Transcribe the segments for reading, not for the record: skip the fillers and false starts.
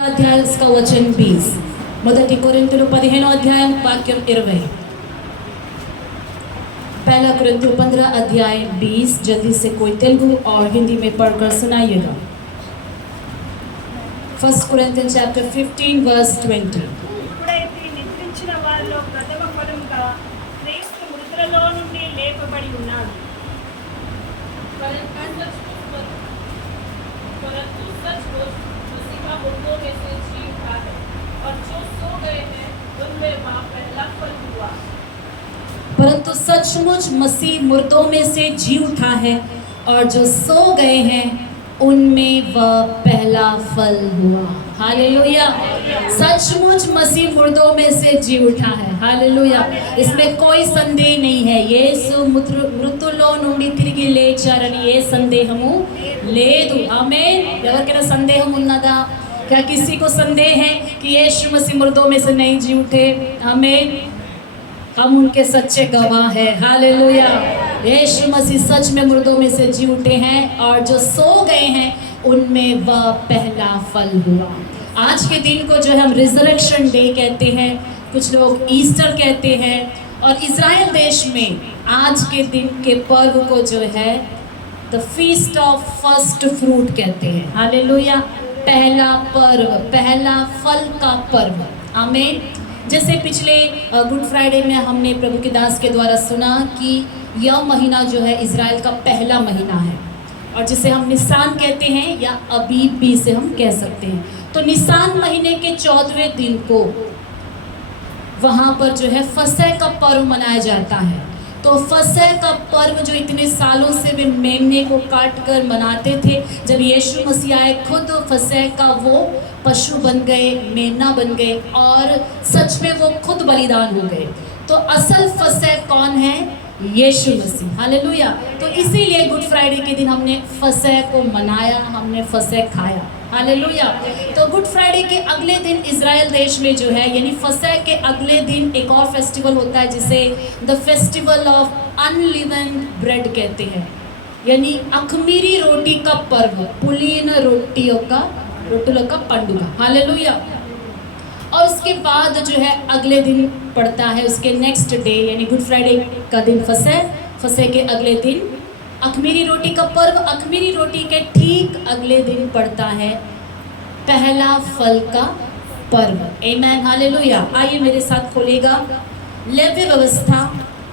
అధ్యాయం వచనం 20 మొదటి కొరింథీయులు 15 अध्याय वाक्यम 20 पहला कोरिन्थियों 15 अध्याय 20 जल्दी से कोई तेलुगु और हिंदी में पढ़कर सुनाइएगा। First Corinthians chapter 15 verse 20। ఇప్పుడైతే నిద్రించిన వారిలో ప్రథమ ఫలముగా క్రీస్తు మృతులలో నుండి లేపబడి ఉన్నాడు। परंतु सच मसीह मुर्दों में से जी उठा है और जो सो गए हैं उनमें वह पहला फल हुआ। परंतु सचमुच मसीह मुर्दों में से जी उठा है और जो सो गए हैं उनमें वह पहला फल हुआ। हालेलुया। सचमुच मसीह मुर्दों में से जी उठा है। हालेलुया। इसमें कोई संदेह नहीं है। యేసు మృతుల్లో నుండి తిరిగి లేచారని ఏ సందేహము లేదు। ఆమేన్। ఎవరికైనా సందేహం ఉన్నదా? क्या किसी को संदेह है कि यीशु मसीह मुर्दों में से नहीं जी उठे? आमीन। हम उनके सच्चे गवाह हैं। हालेलुया। यीशु मसीह सच में मुर्दों में से जी उठे हैं और जो सो गए हैं उनमें वह पहला फल हुआ। आज के दिन को जो हम रिजरेक्शन डे कहते हैं, कुछ लोग ईस्टर कहते हैं, और इज़राइल देश में आज के दिन के पर्व को जो है the feast of first fruit कहते हैं। हालेलुया। पहला पर्व, पहला फल का पर्व। आमीन। जैसे पिछले गुड फ्राइडे में हमने प्रभु के दास के द्वारा सुना कि यह महीना जो है इज़राइल का पहला महीना है, और जिसे हम निसान कहते हैं या अबीब भी से हम कह सकते हैं। तो निसान महीने के 14वें दिन को वहाँ पर जो है फसह का पर्व मनाया जाता है। तो फसह का पर्व जो इतने सालों से वे मेमने को काट कर मनाते थे, जब यीशु मसीह आए खुद फसह का वो पशु बन गए, मेमना बन गए, और सच में वो खुद बलिदान हो गए। तो असल फसह कौन है? यीशु मसीह। हालेलुया। तो इसीलिए गुड फ्राइडे के दिन हमने फसह को मनाया, हमने फसह खाया। हालेलुया। तो गुड फ्राइडे के अगले दिन इज़राइल देश में जो है, यानी फसह के अगले दिन एक और फेस्टिवल होता है जिसे द फेस्टिवल ऑफ अनलिवेंड ब्रेड कहते हैं, यानी अखमीरी रोटी का पर्व, पुलीन रोटियों का पंडुगा। हालेलुया। और उसके बाद जो है अगले दिन पड़ता है, उसके नेक्स्ट डे यानी गुड फ्राइडे का दिन फसह के अगले दिन अखमीरी रोटी का पर्व। अखमीरी रोटी के ठीक अगले दिन पड़ता है पहला फल का पर्व। आमीन। हालेलुया। आइए मेरे साथ खोलेगा लेव्य व्यवस्था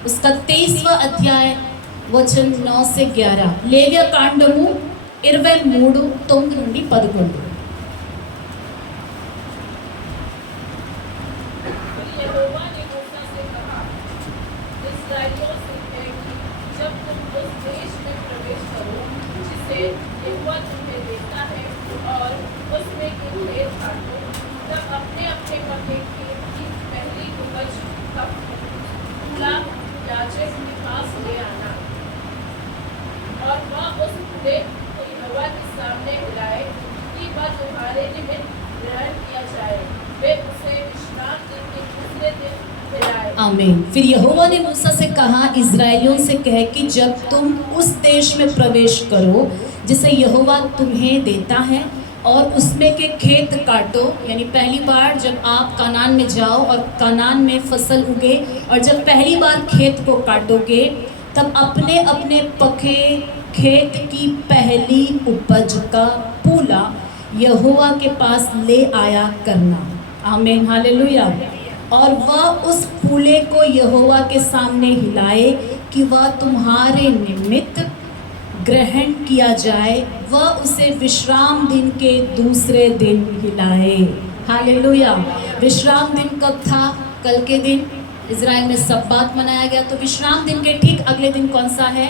उसका 23वां अध्याय वचन 9 से 11। लेव्य कांडము 23 9 నుండి 11। यहोवा ने मूसा से कहा, इस्राएलियों से कह कि जब तुम उस देश में प्रवेश करो जिसे यहोवा तुम्हें देता है और उसमें के खेत काटो, तब अपने अपने पके खेत की पहली उपज का फूला याजक के पास ले आना, और वह उस फूले को यहोवा के सामने हिलाए कि वह तुम्हारे निमित्त ग्रहण किया जाए। वे उसे विश्राम दिन के दूसरे दिन हिलाए। आमीन। फिर यहोवा ने मूसा से कहा, इज़राइलियों से कह कि जब तुम उस देश में प्रवेश करो जिसे यहोवा तुम्हें देता है और उसमें के खेत काटो, यानी पहली बार जब आप कनान में जाओ और कनान में फसल उगे, और जब पहली बार खेत को काटोगे तब अपने अपने पके खेत की पहली उपज का पूला यहोवा के पास ले आया करना। आमीन। हालेलुया। और वह उस फूले को यहोवा के सामने हिलाए कि वह तुम्हारे निमित्त ग्रहण किया जाए। वह उसे विश्राम दिन के दूसरे दिन हिलाए। हालेलुया। विश्राम दिन कब था? कल के दिन इज़राइल में सब्बात मनाया गया। तो विश्राम दिन के ठीक अगले दिन कौन सा है?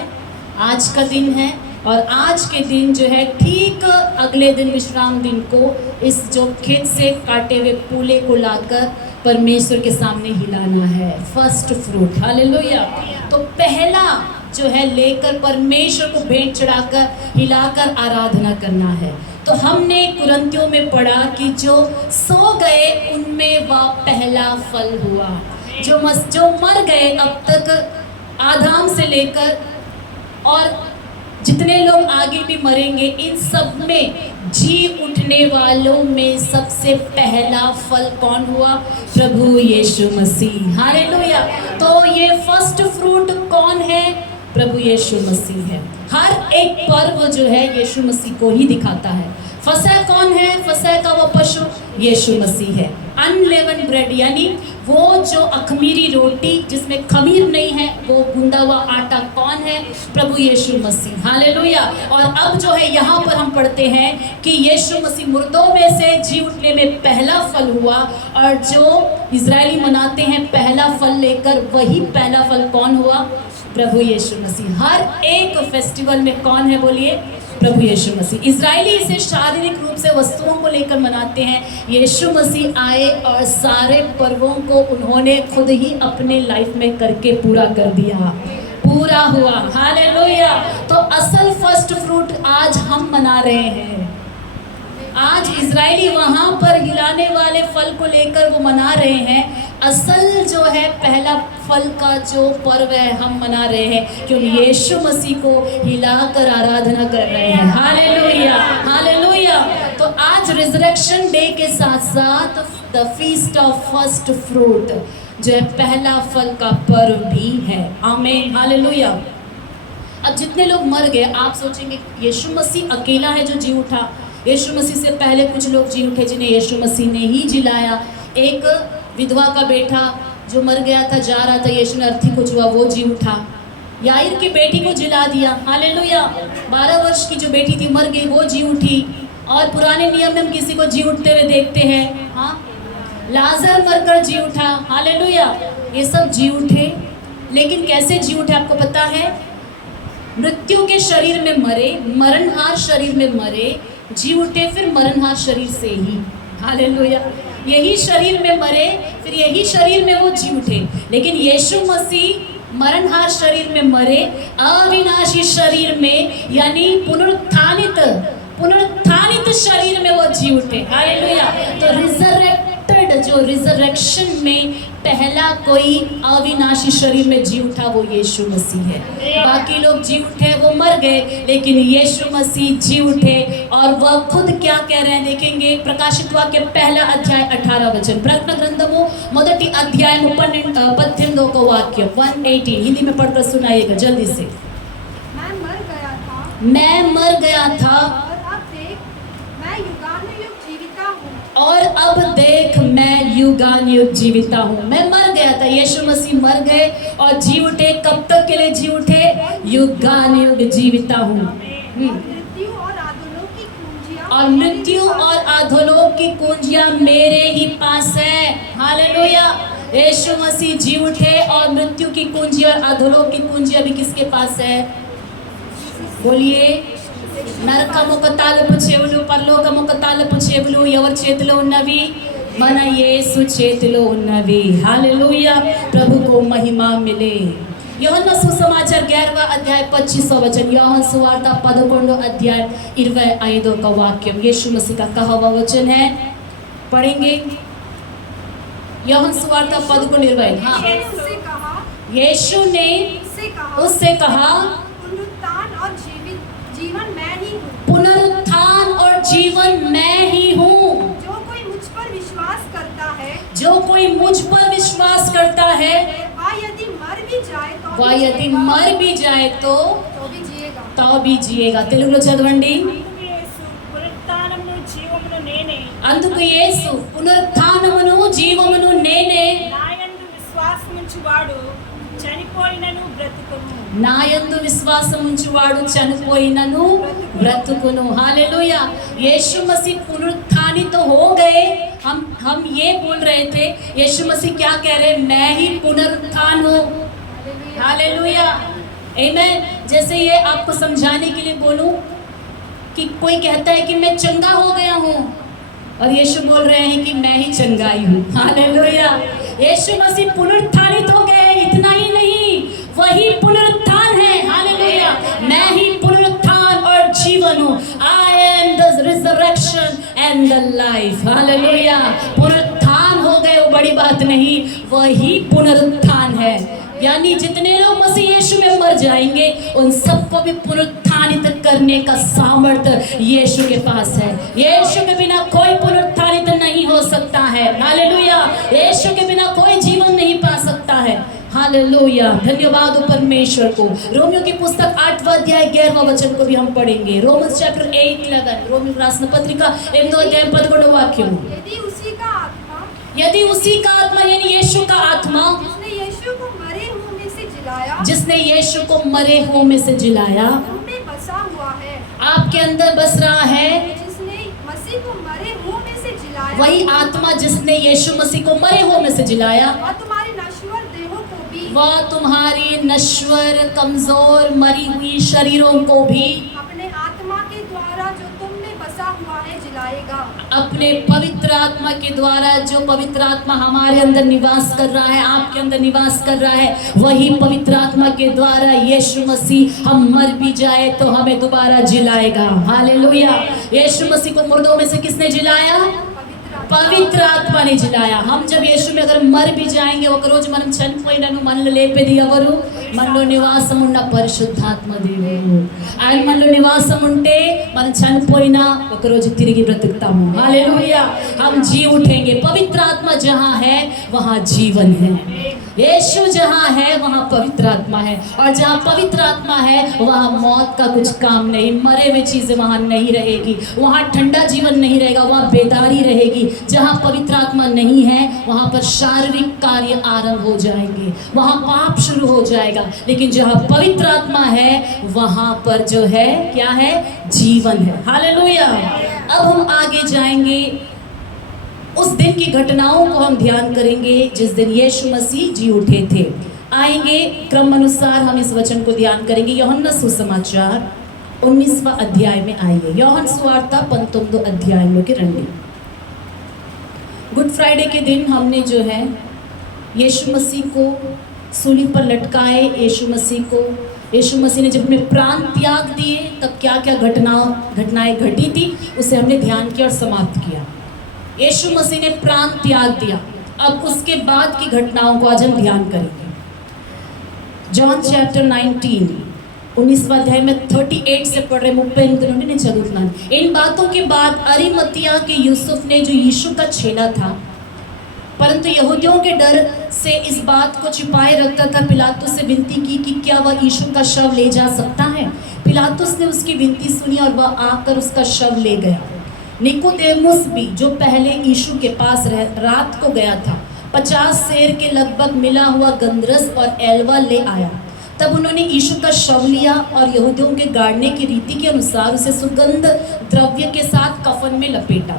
आज का दिन है। और आज के दिन जो है ठीक अगले दिन विश्राम दिन को इस जो खेत से काटे हुए फूले को लाकर परमेश्वर के सामने हिलाना है। First fruit. हालेलुया। तो पहला जो है लेकर परमेश्वर को भेंट चढ़ाकर हिलाकर आराधना करना है। तो हमने कुरिन्थियों में पढ़ा कि जो सो गए उनमें वह पहला फल हुआ। जो मर गए अब तक आदाम से लेकर और जितने लोग आगे भी मरेंगे, इन सब में जी उठने वालों में सबसे पहला फल कौन हुआ? प्रभु यीशु मसीह। हालेलुया। तो ये फर्स्ट फ्रूट कौन है? प्रभु यीशु मसीह है। हर एक पर्व जो है यीशु मसीह को ही दिखाता है। फसह कौन है? फसह का वो पशु यीशु मसीह है। अनलेवन ब्रेड यानी वो जो अखमीरी रोटी जिसमें खमीर नहीं है, वो गूंदा हुआ आटा कौन है? प्रभु यीशु मसीह। हालेलुया। और अब जो है यहाँ पर हम पढ़ते हैं कि यीशु मसीह मुर्दों में से जी उठने में पहला फल हुआ, और जो इजरायली मनाते हैं पहला फल लेकर, वही पहला फल कौन हुआ? प्रभु यीशु मसीह। हर एक फेस्टिवल में कौन है? बोलिए, प्रभु यीशु मसीह। इजरायली इसे शारीरिक रूप से वस्तुओं को लेकर मनाते हैं। यीशु मसीह आए और सारे पर्वों को उन्होंने खुद ही अपने लाइफ में करके पूरा कर दिया, पूरा हुआ। हालेलुया। तो असल फर्स्ट फ्रूट आज हम मना रहे हैं। आज इजरायली वहाँ पर हिलाने वाले फल को लेकर वो मना रहे हैं। असल जो है पहला फल का जो पर्व है हम मना रहे हैं, क्योंकि यीशु मसीह को हिलाकर आराधना कर रहे हैं। Hallelujah, hallelujah. तो आज रिजरेक्शन डे के साथ साथ the feast of first fruit जो है पहला फल का पर्व भी है। आमीन, हालेलुया। अब जितने लोग मर गए, आप सोचेंगे यीशु मसीह अकेला है जो जी उठा। यीशु मसीह से पहले कुछ लोग जी उठे जिन्हें यीशु मसीह ने ही जिलाया। एक विधवा का बेटा जो मर गया था, जा रहा था, यीशु ने अर्थी को छुआ, वो जी उठा। याईर की बेटी को जिला दिया। हालेलुया। 12 वर्ष की जो बेटी थी मर गई, वो जी उठी। और पुराने नियम में हम किसी को जी उठते हुए देखते हैं। हाँ, लाजर मरकर जी उठा। हालेलुया। ये सब जी उठे, लेकिन कैसे जी उठे आपको पता है? मृत्यु के शरीर में मरे, मरणहार शरीर में मरे, जी उठे फिर मरणहार शरीर से ही। हालेलुया। यही शरीर में मरे, फिर यही शरीर में वो जी उठे। लेकिन यीशु मसीह मरणहार शरीर में मरे, अविनाशी शरीर में यानी पुनरुत्थानित शरीर में वो जी उठे। हालेलुया। तो रिजरेक्टेड, जो रिजरेक्शन में पहला कोई अविनाशी शरीर में जी उठा, वो यीशु मसीह है। बाकी लोग जी उठे, वो मर गए, लेकिन यीशु मसीह जी उठे। और वह खुद क्या कह रहे हैं देखेंगे। प्रकाशित वाक्य 1 अध्याय 18 वचन, प्रकटन ग्रंथमु मोदटी अध्याय 18 वाक्य 118 हिंदी में पढ़कर सुनाइएगा जल्दी से। मैं मर गया था और अब देख मैं युगानुयुग जीविता हूँ। मैं मर गया था, यीशु मसीह मर गए और जी उठे। कब तक के लिए जी उठे? युगानुयुग जीविता हूँ। और मृत्यु और अधोलोक की कुंजियां मेरे ही पास है। हालेलुया। यीशु मसीह जी उठे और मृत्यु की कुंजी और अधोलोक की कुंजी अभी किसके पास है? बोलिए। నరకము తాలపు చెవులు, పరలోకము తాలపు చెవులు ఎవరి చేతిలో ఉన్నవి? మన యేసు చేతిలో ఉన్నవి। हालेलुया। प्रभु को महिमा मिले। యోహన్న సుసమాచాर 11 अध्याय 25 वचन, యోహన్ సువార్త 11 अध्याय 25 का वाक्य यीशु मसीह का कहा हुआ वचन है। पढ़ेंगे योहन सुवार्त 11:25। हाँ, यीशु ने उससे कहा पुनरुत्थान और जीवन मैं ही हूँ। जो कोई मुझ पर विश्वास करता है, जो कोई मुझ पर विश्वास करता है, वह यदि मर भी जाए तो भी जिएगा। తెలుగులో చదవండి। అందుకు యేసు పునరుత్థానమును జీవమును నేనే, నాయందు విశ్వాసముంచువాడు చనిపోయినను బ్రతుకును। నాయందు విశ్వాసముంచువాడు చనిపోయినను ब्रतुकुनु। हालेलुया। यीशु मसीह पुनरुत्थानित तो हो गए। हम ये बोल रहे थे, यीशु मसीह क्या कह रहे? मैं ही पुनरुत्थान हूँ। हालेलुया, आमीन। जैसे ये आपको समझाने के लिए बोलूं कि कोई कहता है कि मैं चंगा हो गया हूँ, और यीशु बोल रहे हैं कि मैं ही चंगाई हूँ। हालेलुया। यीशु मसीह पुनरुत्थानित हो गए। इतना ही नहीं, वही पुनरुत्थान है। हालेलुया। मैं ही पुनरुत्थान और जीवन हूँ। I am the resurrection and the life। Hallelujah. पुनरुत्थान हो गए वो बड़ी बात नहीं, वही पुनरुत्थान है। यानी जितने लोग मसीह यीशु में मर जाएंगे उन सबको भी पुनरुत्थानित करने का सामर्थ्य यीशु के पास है। यीशु के बिना कोई पुनरुत्थानित नहीं हो सकता है। हालेलुया। यीशु के बिना कोई जीवन नहीं पा सकता है। हालेलुया, धन्यवाद हो परमेश्वर को। रोमियो की पुस्तक 8वां अध्याय 11वां वचन को भी हम पढ़ेंगे। रोमन्स चैप्टर 8:11, रोमियो राष्ट्र पत्रिका 1-2 अध्याय 11 वाक्य। यदि उसी का आत्मा यदि उसी का आत्मा यानी यीशु का आत्मा जिसने यीशु को मरे हुओं में से जिलाया, जिसने यीशु को मरे हुओं में से जिलाया उनमें बसा हुआ है, आपके अंदर बस रहा है, जिसने मसीह को मरे हुओं में से जिलाया, वही आत्मा जिसने यीशु मसीह को मरे हुओं में से जिलाया, वह तुम्हारी नश्वर देहों को भी, वह तुम्हारी नश्वर कमजोर मरी हुई शरीरों को भी अपने आत्मा के द्वारा जो तुम में बसा हुआ है जिलाएगा। अपने पवित्र आत्मा के द्वारा, जो पवित्र आत्मा हमारे अंदर निवास कर रहा है, आपके अंदर निवास कर रहा है, वही पवित्र आत्मा के द्वारा यीशु मसीह हम मर भी जाए तो हमें दोबारा जिलाएगा। हालेलुया। यीशु मसीह को मुर्दों में से किसने जिलाया? पवित्र आत्मा ने जिलाया। हम जब यीशु में अगर मर भी जाएंगे ఒక రోజు మనం చనిపోయినను మనల్ని లేపేది ఎవరు? మనలో నివాసం ఉన్న పరిశుద్ధాత్మ దేవుడు. ఆయన మనలో నివాసం ఉంటే మనం చనిపోయినా ఒక రోజు తిరిగి బ్రతుకుతాము। हालेलुया। हम जी उठेंगे। पवित्र आत्मा जहाँ है वहाँ जीवन है। यीशु जहाँ है वहाँ पवित्र आत्मा है, और जहाँ पवित्र आत्मा है वहाँ मौत का कुछ काम नहीं, मरे हुए चीजें वहाँ नहीं रहेगी, वहाँ ठंडा जीवन नहीं रहेगा, वहाँ बेदारी रहेगी। जहाँ पवित्र आत्मा नहीं है वहाँ पर शारीरिक कार्य आरंभ हो जाएंगे, वहाँ पाप शुरू हो जाएगा। लेकिन जहाँ पवित्र आत्मा है वहाँ पर जो है क्या है? जीवन है। हालेलुया। अब हम आगे जाएंगे, उस दिन की घटनाओं को हम ध्यान करेंगे जिस दिन यीशु मसीह जी उठे थे। आएंगे क्रम अनुसार हम इस वचन को ध्यान करेंगे। యోహన్న సుసమాచాर 19वां अध्याय में आइए। యోహన్ సువార్త 19వ अध्याయంలోకి రండి। गुड फ्राइडे के दिन हमने जो है यीशु मसीह को सूली पर लटकाए। यीशु मसीह ने जब अपने प्राण त्याग दिए तब क्या क्या घटनाएं घटी थी उसे हमने ध्यान किया और समाप्त किया। यीशु मसीह ने प्राण त्याग दिया। अब उसके बाद की घटनाओं को आज हम ध्यान करेंगे। जॉन चैप्टर 19वां अध्याय में 38 से पढ़ रहे, 38 నుండి నేను చదువుతున్నాను। इन बातों के बाद अरिमतिया के यूसुफ ने, जो यीशु का चेला था परंतु यहूदियों के डर से इस बात को छिपाए रखता था, पिलातुस से विनती की कि क्या वह यीशु का शव ले जा सकता है। पिलातुस ने उसकी विनती सुनी और वह आकर उसका शव ले गया। निकोदेमुस भी, जो पहले यीशु के पास रात को गया था, 50 सेर के लगभग मिला हुआ गंधरस और एलवा ले आया। तब उन्होंने यीशु का शव लिया और यहूदियों के गाड़ने की रीति के अनुसार उसे सुगंध द्रव्य के साथ कफन में लपेटा।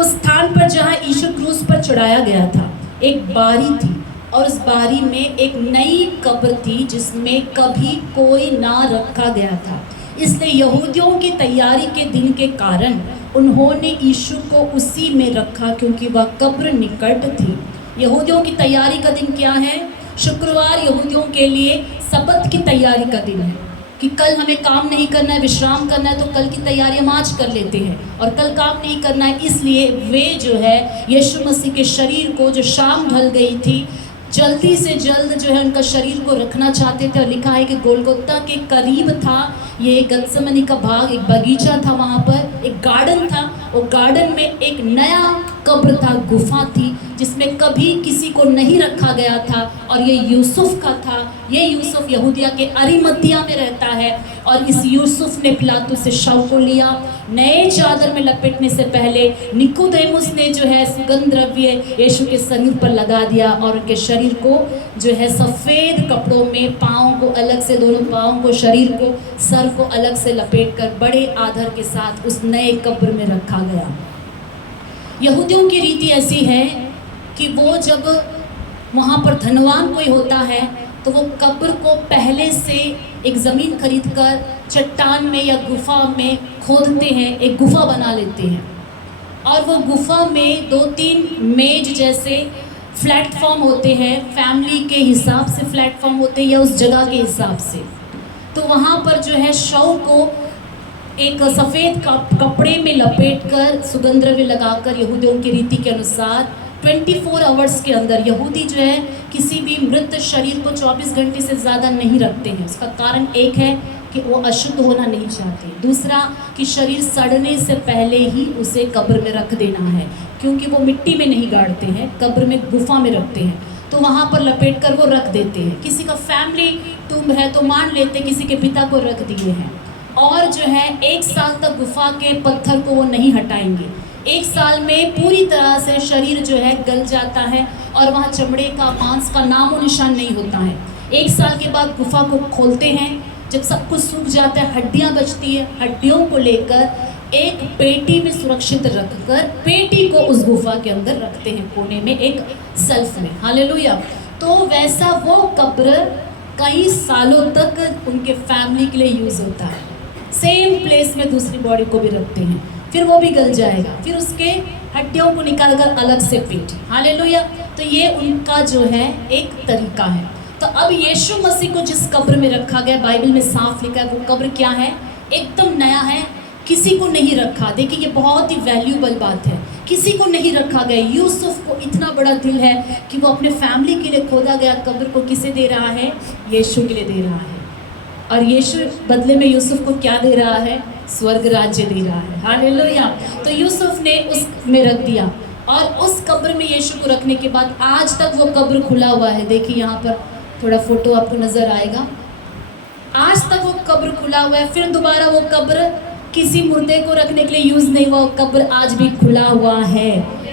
उस स्थान पर जहाँ यीशु क्रूस पर चढ़ाया गया था एक बारी थी, और उस बारी में एक नई कब्र थी जिसमें कभी कोई ना रखा गया था। इसलिए यहूदियों की तैयारी के दिन के कारण उन्होंने यीशु को उसी में रखा, क्योंकि वह कब्र निकट थी। यहूदियों की तैयारी का दिन क्या है? शुक्रवार यहूदियों के लिए सबत की तैयारी का दिन है कि कल हमें काम नहीं करना है, विश्राम करना है, तो कल की तैयारी हम आज कर लेते हैं, और कल काम नहीं करना है। इसलिए वे जो है यीशु मसीह के शरीर को, जो शाम ढल गई थी, जल्दी से जल्द जो है उनका शरीर को रखना चाहते थे। और लिखा है कि गोलगोता के करीब था ये गत्समनी का भाग, एक बगीचा था, वहाँ पर एक गार्डन था। वो गार्डन में एक नया कब्र था, गुफा थी, जिसमें कभी किसी को नहीं रखा गया था, और ये यूसुफ का था। ये यूसुफ यहूदिया के अरिमतिया में रहता है, और इस यूसुफ ने पिलातुस से शव को लिया। नए चादर में लपेटने से पहले निकोदेमुस ने जो है सुगंध द्रव्य यीशु के शरीर पर लगा दिया, और उनके शरीर को जो है सफ़ेद कपड़ों में, पाँव को अलग से, दोनों पाँव को, शरीर को, सर को अलग से लपेटकर बड़े आदर के साथ उस नए कब्र में रखा गया। यहूदियों की रीति ऐसी है कि वो जब वहाँ पर धनवान कोई होता है तो वो कब्र को पहले से एक ज़मीन खरीद कर चट्टान में या गुफा में खोदते हैं, एक गुफा बना लेते हैं, और वो गुफा में 2-3 मेज जैसे प्लेटफॉर्म होते हैं, फैमिली के हिसाब से प्लेटफॉर्म होते हैं या उस जगह के हिसाब से। तो वहाँ पर जो है शव को एक सफ़ेद कपड़े में लपेटकर सुगंध द्रव्य लगाकर यहूदियों की रीति के अनुसार 24 आवर्स के अंदर, यहूदी जो है किसी भी मृत शरीर को 24 घंटे से ज़्यादा नहीं रखते हैं। उसका कारण एक है कि वो अशुद्ध होना नहीं चाहते। दूसरा कि शरीर सड़ने से पहले ही उसे कब्र में रख देना है, क्योंकि वो मिट्टी में नहीं गाड़ते हैं, कब्र में गुफा में रखते हैं, तो वहाँ पर लपेट कर वो रख देते हैं। किसी का फैमिली टूम्ब है तो मान लेते किसी के पिता को रख दिए हैं, और जो है 1 साल तक गुफा के पत्थर को वो नहीं हटाएंगे। 1 साल में पूरी तरह से शरीर जो है गल जाता है और वहाँ चमड़े का मांस का नामो निशान नहीं होता है। 1 साल के बाद गुफा को खोलते हैं, जब सब कुछ सूख जाता है, हड्डियाँ बचती है, हड्डियों को लेकर एक पेटी में सुरक्षित रखकर पेटी को उस गुफा के अंदर रखते हैं, कोने में एक सेल्फ में। हालेलुया। तो वैसा वो कब्र कई सालों तक उनके फैमिली के लिए यूज़ होता है। सेम प्लेस में दूसरी बॉडी को भी रखते हैं, फिर वो भी गल जाएगा, फिर उसके हड्डियों को निकाल कर अलग से पेटी। हालेलुया। तो ये उनका जो है एक तरीका है। तो अब यीशु मसीह को जिस कब्र में रखा गया, बाइबल में साफ लिखा है वो कब्र क्या है, एकदम नया है, किसी को नहीं रखा। देखिए ये बहुत ही वैल्यूबल बात है, किसी को नहीं रखा गया। यूसुफ को इतना बड़ा दिल है कि वो अपने फैमिली के लिए खोदा गया कब्र को किसे दे रहा है, यीशु के लिए दे रहा है। और यीशु बदले में यूसुफ को क्या दे रहा है, स्वर्ग राज्य दे रहा है। हालेलुया। तो यूसुफ ने उस में रख दिया, और उस कब्र में यीशु को रखने के बाद आज तक वो कब्र खुला हुआ है। देखिए यहाँ पर थोड़ा फोटो आपको नज़र आएगा, आज तक वो कब्र खुला हुआ है। फिर दोबारा वो कब्र किसी मुर्दे को रखने के लिए यूज़ नहीं हुआ, वो कब्र आज भी खुला हुआ है,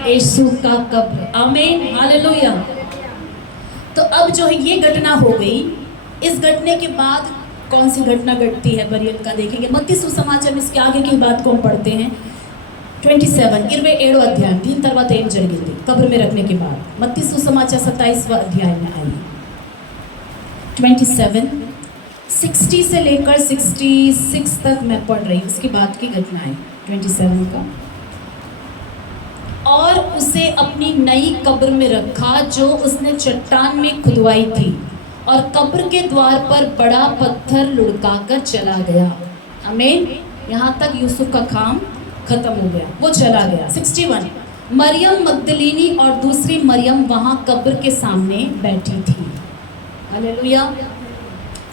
यीशु का कब्र। आमीन। हालेलुया। तो अब जो है ये घटना हो गई। इस घटने के बाद कौन सी घटना घटती है मरियम का देखेंगे। मत्ती सुसमाचार में इसके आगे की बात को हम पढ़ते हैं। 27 27 अध्याय दिन तरवात ఏం జరిగింది कब्र में रखने के बाद। मत्ती सुसमाचार 27वां अध्याय में आइए। 27 60 से लेकर 66 तक मैं पढ़ रही हूँ, उसके बाद की घटना है 27 का। और उसे अपनी नई कब्र में रखा जो उसने चट्टान में खुदवाई थी, और कब्र के द्वार पर बड़ा पत्थर लुढ़काकर चला गया। आमीन। यहाँ तक यूसुफ का काम खत्म हो गया, वो चला गया। 61 मरियम मगदलीनी और दूसरी मरियम वहाँ कब्र के सामने बैठी थी। हालेलुया।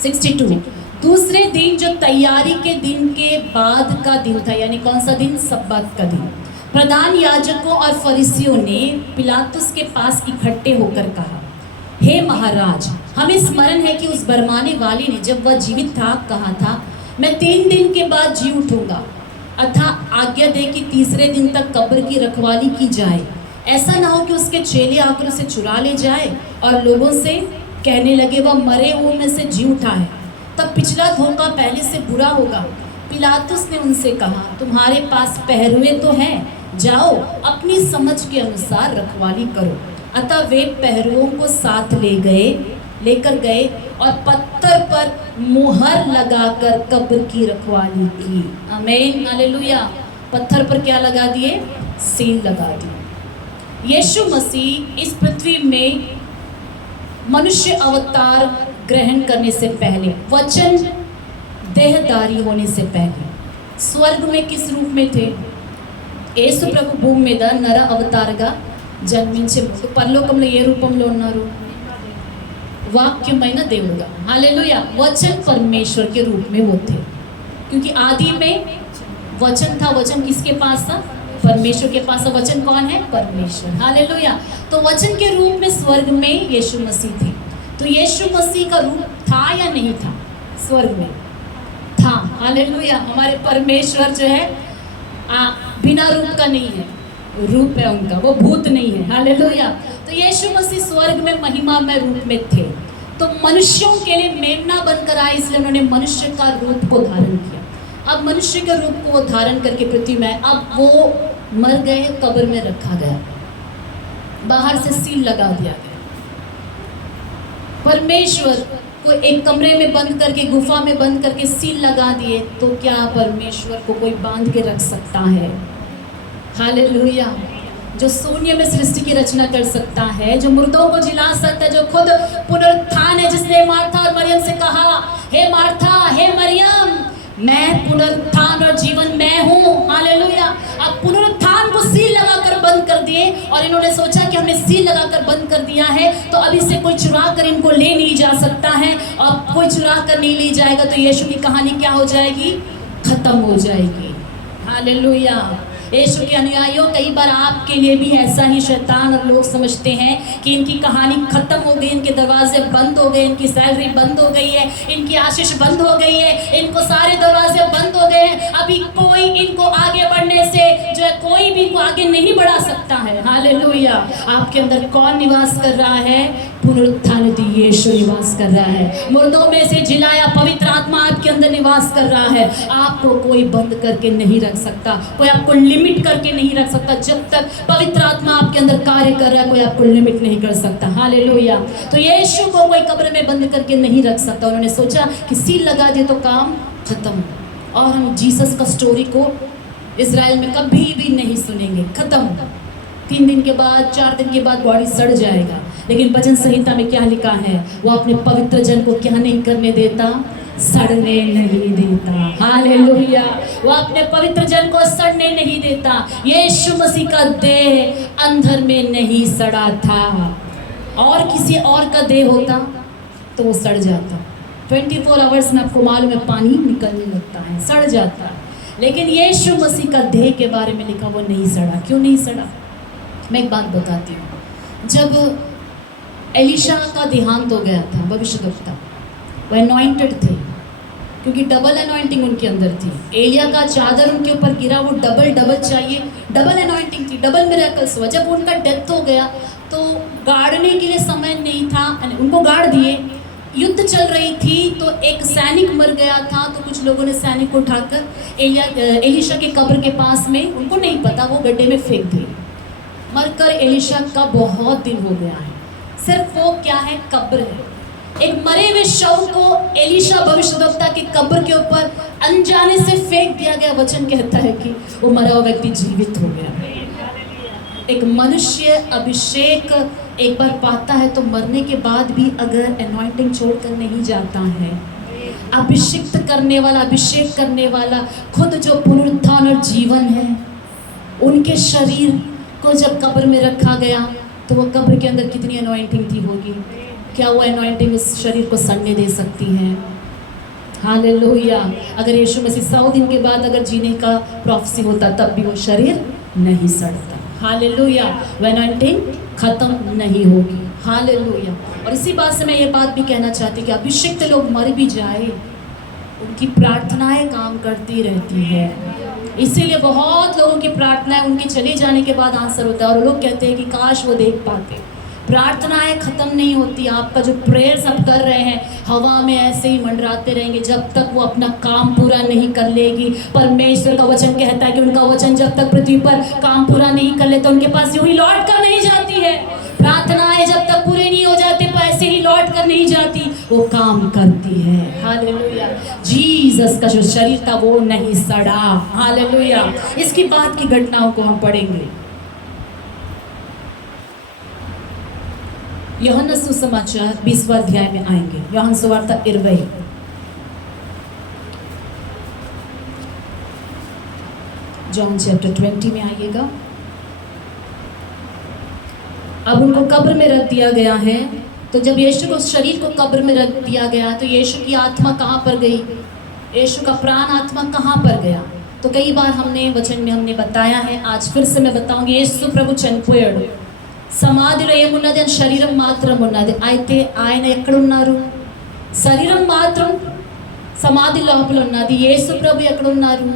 62 दूसरे दिन जो तैयारी के दिन के बाद का दिन था, यानी कौन सा दिन, सब्बात का दिन, प्रधान याजकों और फरीसियों ने पिलातुस के पास इकट्ठे होकर कहा, हे महाराज, हमें स्मरण है कि उस बरमाने वाले ने जब वह जीवित था कहा था, मैं 3 दिन के बाद जी उठूंगा। अतः आज्ञा दे कि तीसरे दिन तक कब्र की रखवाली की जाए, ऐसा ना हो कि उसके चेले आकर उसे चुरा ले जाए और लोगों से कहने लगे वह मरे हुए में से जी उठा है, तब पिछला धोखा पहले से बुरा होगा। पिलातुस ने उनसे कहा, तुम्हारे पास पहरुए तो हैं, जाओ अपनी समझ के अनुसार रखवाली करो। अतः वे पहरुओं को साथ लेकर गए और पत्थर पर मुहर लगाकर कब्र की रखवाली की। आमीन। हालेलुया। पत्थर पर क्या लगा दिए, सील लगा दी। यीशु मसीह इस पृथ्वी में मनुष्य अवतार ग्रहण करने से पहले, वचन देहधारी होने से पहले स्वर्ग में किस रूप में थे, యేసు ప్రభు భూమి మీద నర అవతారగా జన్మించే ముందు పరలోకంలో ఏ రూపంలో ఉన్నారు, वाक्यमय देवुगा। हालेलुया। वचन परमेश्वर के रूप में वो थे, क्योंकि आदि में वचन था। वचन किसके पास था, परमेश्वर के पास। वचन कौन है, परमेश्वर। हालेलुया। तो वचन के रूप में स्वर्ग में यीशु मसीह थे। तो यीशु मसीह का रूप था या नहीं था, स्वर्ग में था। हालेलुया। हमारे परमेश्वर जो है बिना रूप का नहीं है, रूप है उनका, वो भूत नहीं है। हालेलुया। तो यीशु मसीह स्वर्ग में महिमा में रूप में थे, तो मनुष्यों के लिए मेमना बनकर आए, इसलिए उन्होंने मनुष्य का रूप को धारण किया। अब मनुष्य के रूप को वो धारण करके पृथ्वी में, अब वो मर गए, कब्र में रखा गया, बाहर से सील लगा दिया गया। परमेश्वर को एक कमरे में बंद करके, गुफा में बंद करके सील लगा दिए, तो क्या परमेश्वर को कोई बांध के रख सकता है। हालेलुया। जो शून्य में सृष्टि की रचना कर सकता है, जो मुर्दों को जिला सकता है, जो खुद पुनरुत्थान है, जिसने मार्था और मरियम से कहा, हे मार्था, हे मरियम, मैं पुनरुत्थान और जीवन मैं हूँ। हालेलुया। अब पुनरुत्थान को सील लगाकर बंद कर दिए और इन्होंने सोचा कि हमने सील लगाकर बंद कर दिया है तो अब इससे कोई चुरा कर इनको ले नहीं जा सकता है, और कोई चुरा कर नहीं ले जाएगा तो यीशु की कहानी क्या हो जाएगी? खत्म हो जाएगी। हालेलुया। यीशु के अनुयायियों, कई बार आपके लिए भी ऐसा ही शैतान और लोग समझते हैं कि इनकी कहानी खत्म हो गई, इनके दरवाजे बंद हो गए, इनकी सैलरी बंद हो गई है, इनकी आशीष बंद हो गई है, इनको सारे दरवाजे बंद हो गए हैं, अभी कोई इनको आगे बढ़ने से जो है कोई भी इनको आगे नहीं बढ़ा सकता है। हालेलुया। आपके अंदर कौन निवास कर रहा है? पुनरुत्थानित यीशु निवास कर रहा है। मुर्दों में से जिलाया पवित्र आत्मा आपके अंदर निवास कर रहा है। आपको कोई बंद करके नहीं रख सकता, कोई आपको लिमिट करके नहीं रख सकता। जब तक पवित्र आत्मा आपके अंदर कार्य कर रहा है कोई आपको लिमिट नहीं कर सकता। हालेलुया। तो यीशु को कोई कब्र में बंद करके नहीं रख सकता। उन्होंने सोचा कि सील लगा दे तो काम खत्म, और हम जीसस का स्टोरी को इजराइल में कभी भी नहीं सुनेंगे। खत्म। 3 दिन के बाद 4 दिन के बाद बॉडी सड़ जाएगा, लेकिन भजन संहिता में क्या लिखा है? वो अपने पवित्र जन को क्या नहीं करने देता? सड़ने नहीं देता। हालेलुया। वो अपने पवित्र जन को सड़ने नहीं देता। यीशु मसीह का देह अंधर में नहीं सड़ा था, और किसी और का देह होता तो वो सड़ जाता। 24 आवर्स में आपको मालूम है पानी निकलने लगता है, सड़ जाता है। लेकिन यीशु मसीह का देह के बारे में लिखा वो नहीं सड़ा। क्यों नहीं सड़ा? मैं एक बात बताती हूँ। जब एलिशा का देहांत हो गया था, भविष्यद्वक्ता, वह अनॉइंटेड थे क्योंकि डबल अनॉइंटिंग उनके अंदर थी। एलिया का चादर उनके ऊपर गिरा, वो डबल चाहिए, डबल अनॉइंटिंग थी, डबल मिरेकल्स हुआ। जब उनका डेथ हो गया तो गाड़ने के लिए समय नहीं था, उनको गाड़ दिए। युद्ध चल रही थी तो एक सैनिक मर गया था, तो कुछ लोगों ने सैनिक को उठाकर एलिशा के कब्र के पास में, उनको नहीं पता, वो गड्ढे में फेंक दिए। मरकर एलिशा का बहुत दिन हो गया है, सिर्फ वो क्या है? कब्र है। एक मरे हुए शव को एलिशा भविष्यद्वक्ता की कब्र के ऊपर अनजाने से फेंक दिया गया। वचन कहता है कि वो मरा हुआ व्यक्ति जीवित हो गया। एक मनुष्य अभिषेक एक बार पाता है तो मरने के बाद भी अगर अनॉइंटिंग छोड़कर नहीं जाता है, अभिषिक्त करने वाला, अभिषेक करने वाला खुद जो पुनरुत्थान और जीवन है, उनके शरीर को जब कब्र में रखा गया तो वो कब्र के अंदर कितनी अनॉइंटिंग थी होगी? क्या वो अनॉइंटिंग उस शरीर को सड़ने दे सकती है? हालेलुया। अगर यीशु मसीह 100 दिन के बाद अगर जीने का प्रोफेसी होता तब भी वो शरीर नहीं सड़ता। हालेलुया। वो अनॉइंटिंग खत्म नहीं होगी। हालेलुया। और इसी बात से मैं ये बात भी कहना चाहती कि अभिषिक्त लोग मर भी जाए, उनकी प्रार्थनाएं काम करती रहती है। इसीलिए बहुत लोगों की प्रार्थनाएं उनके चले जाने के बाद आंसर होता है, और लोग कहते हैं कि काश वो देख पाते। प्रार्थनाएं खत्म नहीं होती। आपका जो प्रेयर्स आप कर रहे हैं हवा में ऐसे ही मंडराते रहेंगे जब तक वो अपना काम पूरा नहीं कर लेगी। परमेश्वर का वचन कहता है कि उनका वचन जब तक पृथ्वी पर काम पूरा नहीं कर लेता उनके पास यूं ही लौट कर नहीं जाती है। प्रार्थनाएं जब तक पूरी नहीं हो जाती पैसे ही लौट कर नहीं जाती, वो काम करती है। हालेलुया। जीसस का जो शरीर था वो नहीं सड़ा। हालेलुया। इसकी बात की घटनाओं को हम पढ़ेंगे। యోహన్న सुसमाचार 20वां अध्याय में आएंगे। యోహన్న सुवार्త 20 जॉन चैप्टर 20 में आइएगा। अब उनको कब्र में रख दिया गया है। तो जब यीशु को शरीर को कब्र में रख दिया गया तो यीशु की आत्मा कहाँ पर गई? यीशु का प्राण आत्मा कहाँ पर गया? तो कई बार हमने वचन में हमने बताया है, आज फिर से मैं बताऊंगी। यीशु प्रभु చనిపోయాడు, సమాధిలో ఏమున్నది? అని శరీరం మాత్రం ఉన్నది. అయితే ఆయన ఎక్కడున్నారు? శరీరం మాత్రం సమాధి లోపల ఉన్నది. యేసు ప్రభు ఎక్కడున్నారు?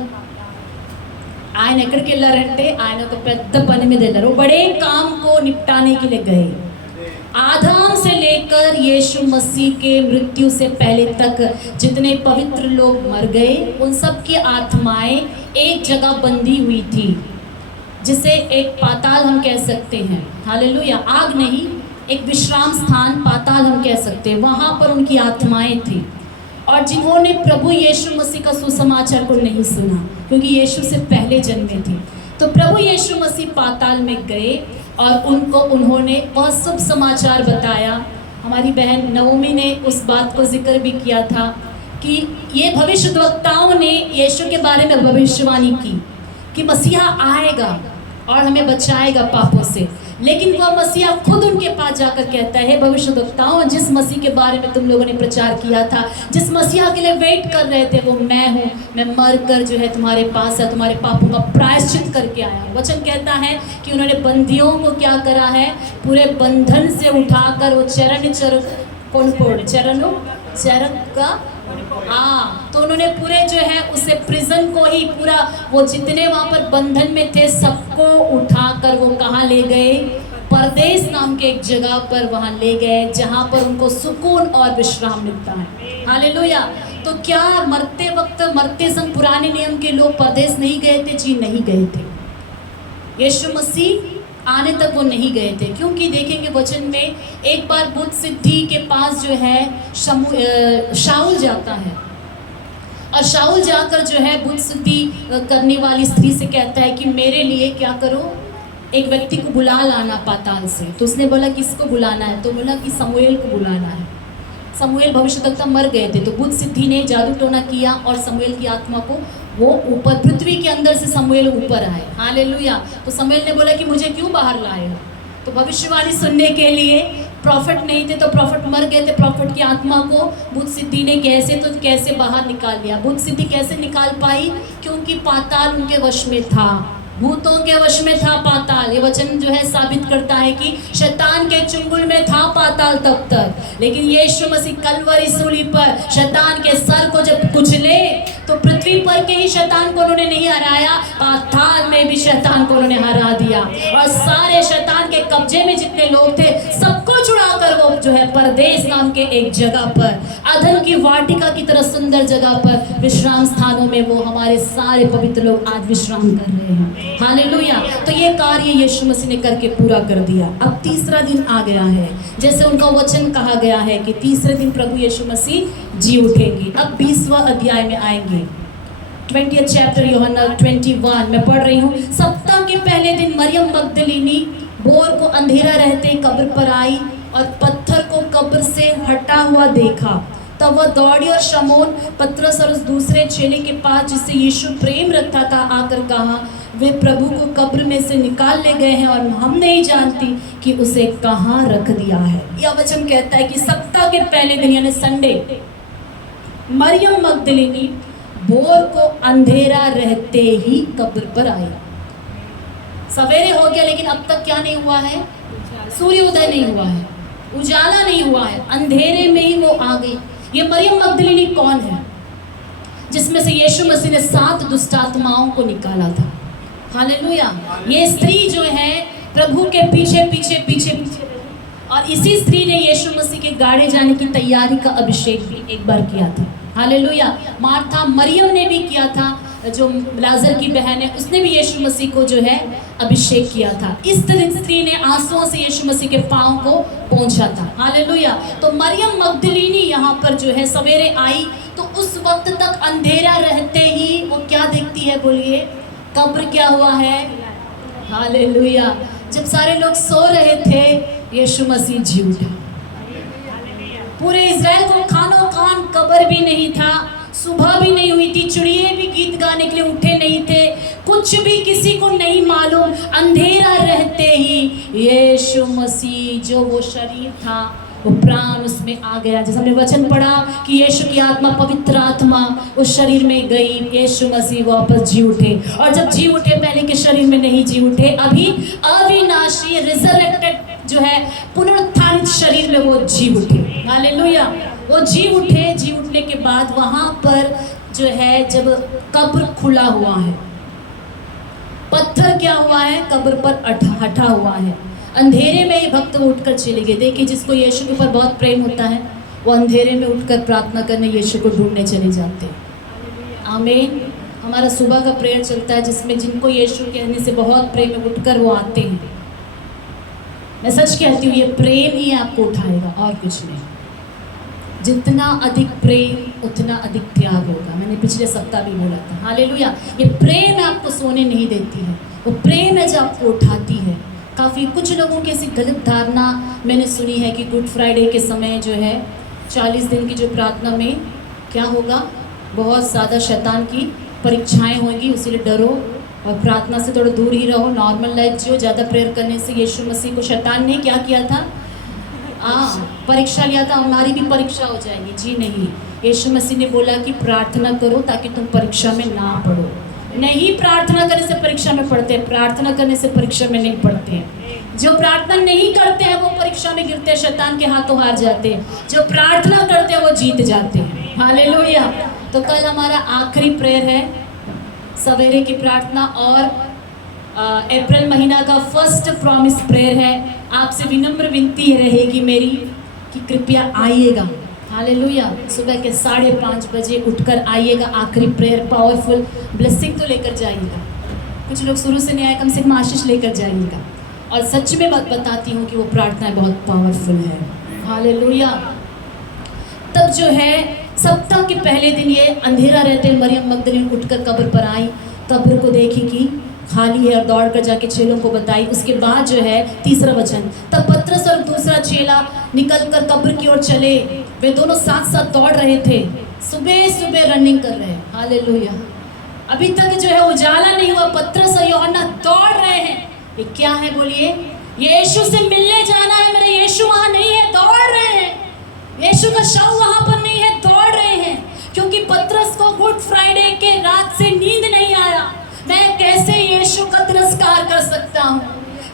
ఆయన ఎక్కడికి వెళ్ళారంటే ఆయన ఒక పెద్ద పని మీద వెళ్ళారు. बड़े काम को निपटाने के लिए गए। आदम से लेकर यीशु मसीह के मृत्यु से पहले तक जितने पवित्र लोग मर गए उन सब की आत्माएं एक जगह बंधी हुई थी, जिसे एक पाताल हम कह सकते हैं। हालेलुया। आग नहीं, एक विश्राम स्थान पाताल हम कह सकते हैं। वहाँ पर उनकी आत्माएं थी, और जिन्होंने प्रभु यीशु मसीह का सुसमाचार को नहीं सुना क्योंकि यीशु से पहले जन्मे थे, तो प्रभु यीशु मसीह पाताल में गए और उनको उन्होंने वह शुभ समाचार बताया। हमारी बहन नवमी ने उस बात को जिक्र भी किया था कि ये भविष्यद्वक्ताओं ने यीशु के बारे में भविष्यवाणी की कि मसीहा आएगा और हमें बचाएगा पापों से। लेकिन वह मसीहा खुद उनके पास जाकर कहता है, भविष्यद्वक्ताओं, जिस मसीह के बारे में तुम लोगों ने प्रचार किया था, जिस मसीहा के लिए वेट कर रहे थे, वो मैं हूँ। मैं मर कर जो है तुम्हारे पास है, तुम्हारे पापों का प्रायश्चित करके आया। वचन कहता है कि उन्होंने बंदियों को क्या करा है, पूरे बंधन से उठाकर वो चरण का तो उन्होंने पूरे जो है उसे प्रिजन को ही पूरा, वो जितने वहाँ पर बंधन में थे सबको उठाकर वो कहाँ ले गए, परदेश नाम के एक जगह पर वहाँ ले गए, जहाँ पर उनको सुकून और विश्राम मिलता है। हालेलुया। तो क्या मरते वक्त, मरते समय पुराने नियम के लोग परदेश नहीं गए थे? जी नहीं गए थे। यीशु मसीह आने तक वो नहीं गए थे, क्योंकि देखेंगे वचन में एक बार बुद्ध सिद्धि के पास जो है शाऊल जाता है, और शाऊल जाकर जो है बुद्ध सिद्धि करने वाली स्त्री से कहता है कि मेरे लिए क्या करो, एक व्यक्ति को बुला लाना पाताल से। तो उसने बोला किसको बुलाना है? तो बोला कि समूएल को बुलाना है। समूएल भविष्यद्वक्ता मर गए थे, तो बुद्ध सिद्धि ने जादू टोना किया और समूएल की आत्मा को वो ऊपर, पृथ्वी के अंदर से समूएल ऊपर आए। हालेलुया। तो समूएल ने बोला कि मुझे क्यों बाहर लाए हो? तो भविष्यवाणी सुनने के लिए प्रॉफिट नहीं थे, तो प्रॉफिट मर गए थे। प्रॉफिट की आत्मा को बुद्ध सिद्धि ने कैसे बाहर निकाल लिया। बुद्ध सिद्धि कैसे निकाल पाई? क्योंकि पाताल उनके वश में था, भूतों के वश में था पाताल। ये वचन जो है साबित करता है कि शैतान के चुंगल में था पाताल तब तक, लेकिन यीशु मसीह कलवरी सूली पर शैतान के सर को जब कुचले, तो पृथ्वी पर के ही शैतान को उन्होंने नहीं हराया, पाताल में भी शैतान को उन्होंने हरा दिया। और सारे शैतान के कब्जे में जितने लोग थे सबको छुड़ाकर वो जो है परदेश नाम के एक जगह पर, अधन की वाटिका की तरह सुंदर जगह पर, विश्राम स्थानों में वो हमारे सारे पवित्र लोग आज विश्राम कर रहे हैं। हालेलुया। तो ये कार्य यीशु मसीह ने करके पूरा कर दिया। अब तीसरा दिन आ गया है, जैसे उनका वचन कहा गया है कि तीसरे दिन प्रभु यीशु मसीह जी उठेंगे। अब 20वां अध्याय में आएंगे, 20th चैप्टर यूहन्ना 21 मैं पढ़ रही हूँ। सप्ताह के पहले दिन मरियम मगदलीनी भोर को अंधेरा रहते कब्र पर आई और पत्थर को कब्र से हटा हुआ देखा। तब वह दौड़ी और शमौन पतरस और उस दूसरे चेले के पास जिससे यीशु प्रेम रखता था आकर कहा, वे प्रभु को कब्र में से निकाल ले गए हैं और हम नहीं जानती कि उसे कहाँ रख दिया है। यह वचन कहता है कि सप्ताह के पहले दिन यानी संडे, मरियम मगदलीनी भोर को अंधेरा रहते ही कब्र पर आई। सवेरे हो गया, लेकिन अब तक क्या नहीं हुआ है? सूर्योदय नहीं हुआ है, उजाला नहीं हुआ है, अंधेरे में ही वो आ गई। ये मरियम मगदलीनी कौन है? जिसमें से यीशु मसीह ने 7 दुष्ट आत्माओं को निकाला था। हालेलुया। ये स्त्री जो है प्रभु के पीछे पीछे पीछे पीछे, और इसी स्त्री ने यीशु मसीह के गाड़े जाने की तैयारी का अभिषेक भी एक बार किया था। हालेलुया। मार्था मरियम ने भी किया था, जो लाजर की बहन है, उसने भी यीशु मसीह को जो है अभिषेक किया था। इस तरह स्त्री ने आंसुओं से यीशु मसीह के पांव को पोंछा था। हालेलुया। तो मरियम मगदलीनी यहाँ पर जो है सवेरे आई, तो उस वक्त तक अंधेरा रहते ही वो क्या देखती है? बोलिए, कब्र क्या हुआ है? हालेलुया। जब सारे लोग सो रहे थे, यीशु मसीह जी उठा। पूरे इज़राइल को खानो खान कब्र भी नहीं था, सुबह भी नहीं हुई थी, चिड़िए भी गीत गाने के लिए उठे नहीं थे, कुछ भी किसी को नहीं मालूम। अंधेरा रहते ही यीशु मसीह जो वो शरीर था, वो प्राण उसमें आ गया। जैसे हमने वचन पढ़ा कि यीशु की आत्मा, पवित्र आत्मा उस शरीर में गई, यीशु मसीह वापस जी उठे। और जब जी उठे, पहले के शरीर में नहीं जी उठे, अभी अविनाशी रिजरेक्टेड जो है पुनरुत्थानित शरीर में वो जी उठे। हालेलुया। वो जी उठे। जी उठने के बाद वहाँ पर जो है जब कब्र खुला हुआ है, पत्थर क्या हुआ है? कब्र पर हटा हुआ है। अंधेरे में ही भक्त उठकर चले गए। देखिए, जिसको यीशु के ऊपर बहुत प्रेम होता है, वो अंधेरे में उठकर प्रार्थना करने यीशु को ढूंढने चले जाते हैं। आमीन। हमारा सुबह का प्रेयर चलता है, जिसमें जिनको यीशु कहने से बहुत प्रेम है, उठकर वो आते हैं। मैं सच कहती हूँ, ये प्रेम ही आपको उठाएगा और कुछ नहीं। जितना अधिक प्रेम उतना अधिक त्याग होगा। मैंने पिछले सप्ताह भी बोला था। हालेलुया। ये प्रेम आपको सोने नहीं देती है, वो प्रेम है जो आपको उठाती है। काफ़ी कुछ लोगों की ऐसी गलत धारणा मैंने सुनी है कि गुड फ्राइडे के समय जो है 40 दिन की जो प्रार्थना में क्या होगा? बहुत ज़्यादा शैतान की परीक्षाएं होंगी, इसीलिए डरो और प्रार्थना से थोड़ा दूर ही रहो। नॉर्मल लाइफ जियो। ज़्यादा प्रेयर करने से यीशु मसीह को शैतान ने क्या किया था? परीक्षा लिया था। हमारी भी परीक्षा हो जाएगी। जी नहीं, यीशु मसीह ने बोला कि प्रार्थना करो ताकि तुम परीक्षा में ना पढ़ो। नहीं प्रार्थना करने से परीक्षा में पढ़ते हैं, प्रार्थना करने से परीक्षा में नहीं पढ़ते हैं। जो प्रार्थना नहीं करते हैं वो परीक्षा में गिरते हैं, शैतान के हाथों हार जाते हैं। जो प्रार्थना करते हैं वो जीत जाते हैं। हालेलुया। तो कल हमारा आखिरी प्रेयर है, सवेरे की प्रार्थना, और अप्रैल महीना का फर्स्ट प्रॉमिस प्रेयर है। आपसे विनम्र विनती रहेगी मेरी कि कृपया आइएगा। हालेलुया। सुबह के 5:30 बजे उठकर आइएगा। आखिरी प्रेयर पावरफुल ब्लेसिंग तो लेकर जाइएगा। कुछ लोग शुरू से नहीं आए, कम से कम आशीष लेकर जाइएगा। और सच में बताती हूँ कि वो प्रार्थना बहुत पावरफुल है। हालेलुया। तब जो है सप्ताह के पहले दिन ये अंधेरा रहते मरियम मगदलीन उठकर कब्र पर आई, कब्र को देखी कि खाली है और दौड़ कर जाके चेलों को बताई। उसके बाद जो है तीसरा वचन, तब पतरस और दूसरा चेला निकल कर कब्र की ओर चले। वे दोनों साथ साथ दौड़ रहे थे, सुबह सुबह रनिंग कर रहे हैं। हालेलुया। अभी तक जो है उजाला नहीं हुआ, पतरस और यूहन्ना दौड़ रहे हैं। ये क्या है बोलिए? यीशु से मिलने जाना है। मेरा यीशु वहाँ नहीं है, दौड़ रहे हैं। यीशु का शव वहाँ पर नहीं है, दौड़ रहे हैं। क्योंकि पतरस को गुड फ्राइडे के रात से नींद नहीं आया। मैं कैसे यीशु का तिरस्कार कर सकता हूँ?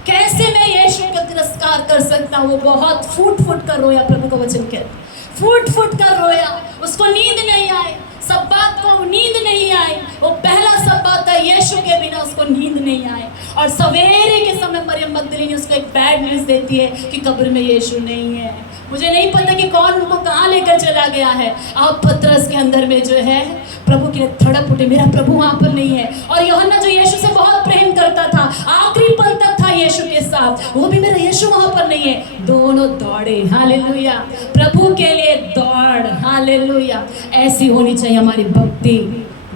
कैसे मैं यीशु का तिरस्कार कर सकता हूँ? वो बहुत फूट फूट कर रोया। प्रभु का वचन कहता, फूट फूट कर रोया। उसको नींद नहीं आई, सब्बात को नींद नहीं आई। वो पहला सब्बात था, यीशु के बिना उसको नींद नहीं आई। और सवेरे के समय मरियम मगदलीनी उसको एक बैड न्यूज़ देती है कि कब्र में यीशु नहीं है। मुझे नहीं पता कि कौन उनको कहाँ लेकर चला गया है। अब पतरस के अंदर में जो है प्रभु के लिए धड़क उठे, मेरा प्रभु वहाँ पर नहीं है। और यूहन्ना जो यीशु से बहुत प्रेम करता था, आखिरी पल तक था यीशु के साथ, वो भी मेरा यीशु वहाँ पर नहीं है। दोनों दौड़े। हालेलुया। प्रभु के लिए दौड़। हालेलुया। ऐसी होनी चाहिए हमारी भक्ति।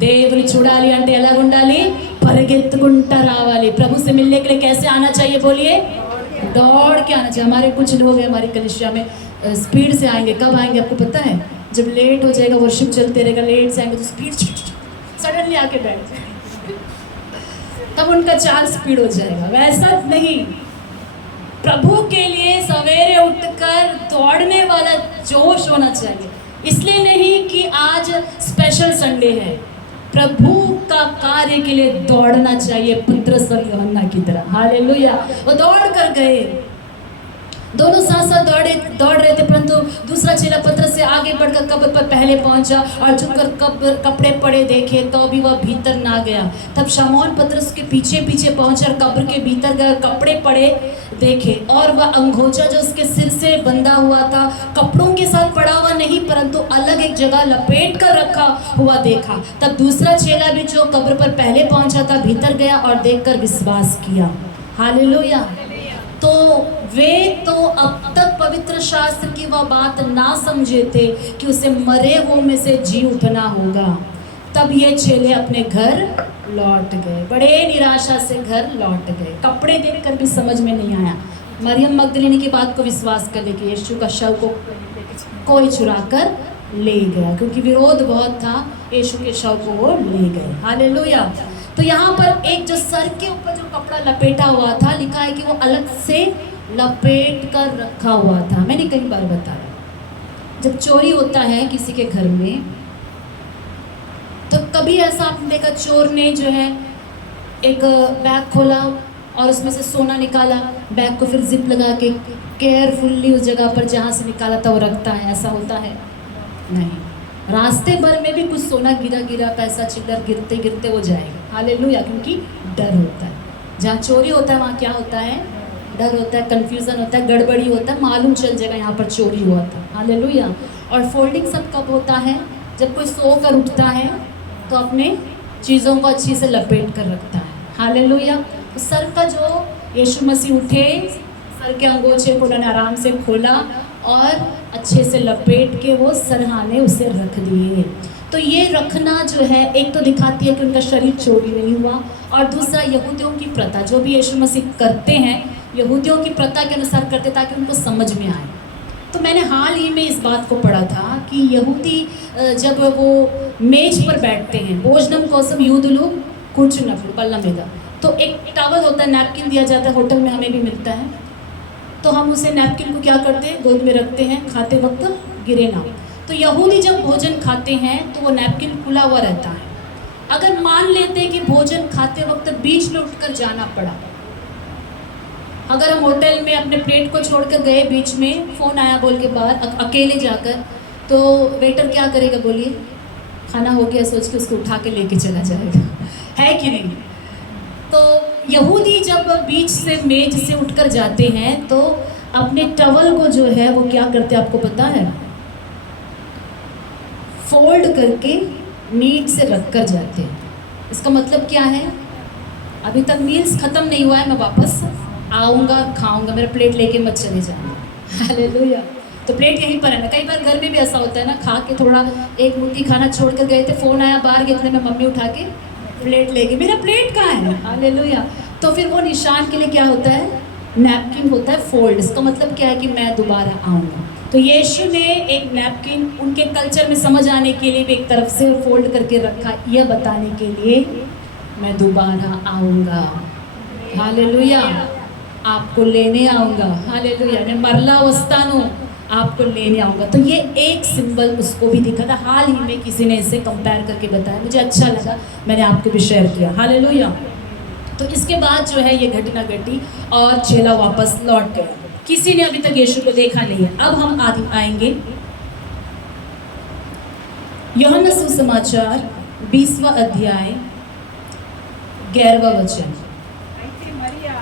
దేవుని చూడాలి అంటే ఎలా ఉండాలి? పరిగెత్తుకుంటా రావాలి। प्रभु से मिलने के लिए कैसे आना चाहिए बोलिए? दौड़ के आना चाहिए। हमारे कुछ लोग हैं हमारी कलीसिया में स्पीड से आएंगे। कब आएंगे आपको पता है? जब लेट हो जाएगा, वर्शिप चलते रहेगा, लेट से आएंगे तो स्पीड सडनली आके बैठ जाएंगे, तब उनका चाल स्पीड हो जाएगा। वैसा नहीं, प्रभु के लिए सवेरे उठकर दौड़ने वाला जोश होना चाहिए। इसलिए नहीं कि आज स्पेशल संडे है, प्रभु का कार्य के लिए दौड़ना चाहिए पतरस और यूहन्ना की तरह। हालेलुया। वो दौड़ कर गए, दोनों साथ साथ दौड़ रहे थे, परंतु दूसरा चेला पतरस से आगे बढ़कर कब्र पर पहले पहुंचा और झुककर कपड़े पड़े देखे तो भी वह भीतर ना गया। तब शमौन पतरस के पीछे पीछे पहुंचा और कब्र के भीतर गए, कपड़े पड़े देखे और वह अंगोछा जो उसके सिर से बंधा हुआ था कपड़ों के साथ पड़ा हुआ नहीं, परंतु अलग एक जगह लपेट कर रखा हुआ देखा। तब दूसरा चेला भी जो कब्र पर पहले पहुंचा था भीतर गया और देखकर विश्वास किया। हालेलुया। तो वे तो अब तक पवित्र शास्त्र की वह बात ना समझे थे कि उसे मरे हुओं में से जी उठना होगा। तब ये चेले अपने घर लौट गए, बड़े निराशा से घर लौट गए। कपड़े देखकर भी समझ में नहीं आया। मरियम मगदलीनी की बात को विश्वास कर ले कि यीशु का शव को कोई चुरा कर ले गया, क्योंकि विरोध बहुत था। यीशु के शव को वो ले गए। हालेलुया। तो यहाँ पर एक जो सर के ऊपर जो कपड़ा लपेटा हुआ था, लिखा है कि वो अलग से लपेट कर रखा हुआ था। मैंने कई बार बताया, जब चोरी होता है किसी के घर में तो कभी ऐसा आपने देखा चोर ने जो है एक बैग खोला और उसमें से सोना निकाला, बैग को फिर जिप लगा के केयरफुल्ली उस जगह पर जहाँ से निकाला था वो रखता है? ऐसा होता है? नहीं। रास्ते भर में भी कुछ सोना गिरा गिरा, पैसा चिल्लर गिरते गिरते हो जाएगा। हालेलुया। क्योंकि डर होता है। जहाँ चोरी होता है वहाँ क्या होता है? डर होता है, कन्फ्यूज़न होता है, गड़बड़ी होता है, मालूम चल जाएगा यहाँ पर चोरी हुआ था। हालेलुया। और फोल्डिंग सब कब होता है? जब कोई सो कर उठता है तो अपने चीज़ों को अच्छी से लपेट कर रखता है। हालेलुया। तो सर का जो यीशु मसीह उठे, सर के अंगोछे को उन्होंने आराम से खोला और अच्छे से लपेट के वो सरहाने उसे रख दिए। तो ये रखना जो है एक तो दिखाती है कि उनका शरीर चोरी नहीं हुआ, और दूसरा यहूदियों की प्रथा, जो भी यीशु मसीह करते हैं यहूदियों की प्रथा के अनुसार करते ताकि उनको समझ में आए। तो मैंने हाल ही में इस बात को पढ़ा था कि यहूदी जब वो मेज पर बैठते हैं, भोजनम कोसम यूदुलु కూర్చున్నప్పుడు పళ్ళ మీద, तो एक टॉवल होता है, नैपकिन दिया जाता है, होटल में हमें भी मिलता है, तो हम उसे नैपकिन को क्या करते हैं, गोद में रखते हैं, खाते वक्त गिरे ना। तो यहूदी जब भोजन खाते हैं तो वो नैपकिन खुला हुआ रहता है। अगर मान लेते हैं कि भोजन खाते वक्त बीच में उठकर जाना पड़ा, अगर हम होटल में अपने प्लेट को छोड़कर गए, बीच में फ़ोन आया बोल के बाहर अकेले जाकर, तो वेटर क्या करेगा बोलिए, खाना हो गया सोच के उसको उठा के लेके चला जाएगा, है कि नहीं। तो यहूदी जब बीच से मेज से उठकर जाते हैं तो अपने टवल को जो है वो क्या करते हैं आपको पता है, फोल्ड करके नीट से रख कर जाते हैं। इसका मतलब क्या है, अभी तक मील्स ख़त्म नहीं हुआ है, मैं वापस आऊँगा खाऊँगा, मेरा प्लेट लेके मत चले जाना। हालेलुया। तो प्लेट यहीं पर है ना। कई बार घर में भी ऐसा होता है ना, खा के थोड़ा एक मुट्ठी खाना छोड़ कर गए थे, फ़ोन आया बाहर गए, इतने में मम्मी उठा के प्लेट ले गई, मेरा प्लेट कहाँ है। हालेलुया। तो फिर वो निशान के लिए क्या होता है, नैपकिन होता है फोल्ड। इसका मतलब क्या है कि मैं दोबारा आऊँगा। तो यीशु ने एक नैपकिन उनके कल्चर में समझ आने के लिए भी एक तरफ से फोल्ड करके रखा, यह बताने के लिए मैं दोबारा आऊँगा। हालेलुया। आपको लेने आऊँगा। हालेलुया। मैं मरला वस्तानु, आपको लेने आऊँगा। तो ये एक सिंबल उसको भी दिखा था। हाल ही में किसी ने इसे कंपेयर करके बताया, मुझे अच्छा लगा, मैंने आपको भी शेयर किया। हालेलुया। तो इसके बाद जो है ये घटना घटी और चेला वापस लौट गया। किसी ने अभी तक यीशु को देखा नहीं है। अब हम आएंगे यूहन्ना सुसमाचार 20वां अध्याय 11वां वचन। అయితే మరియా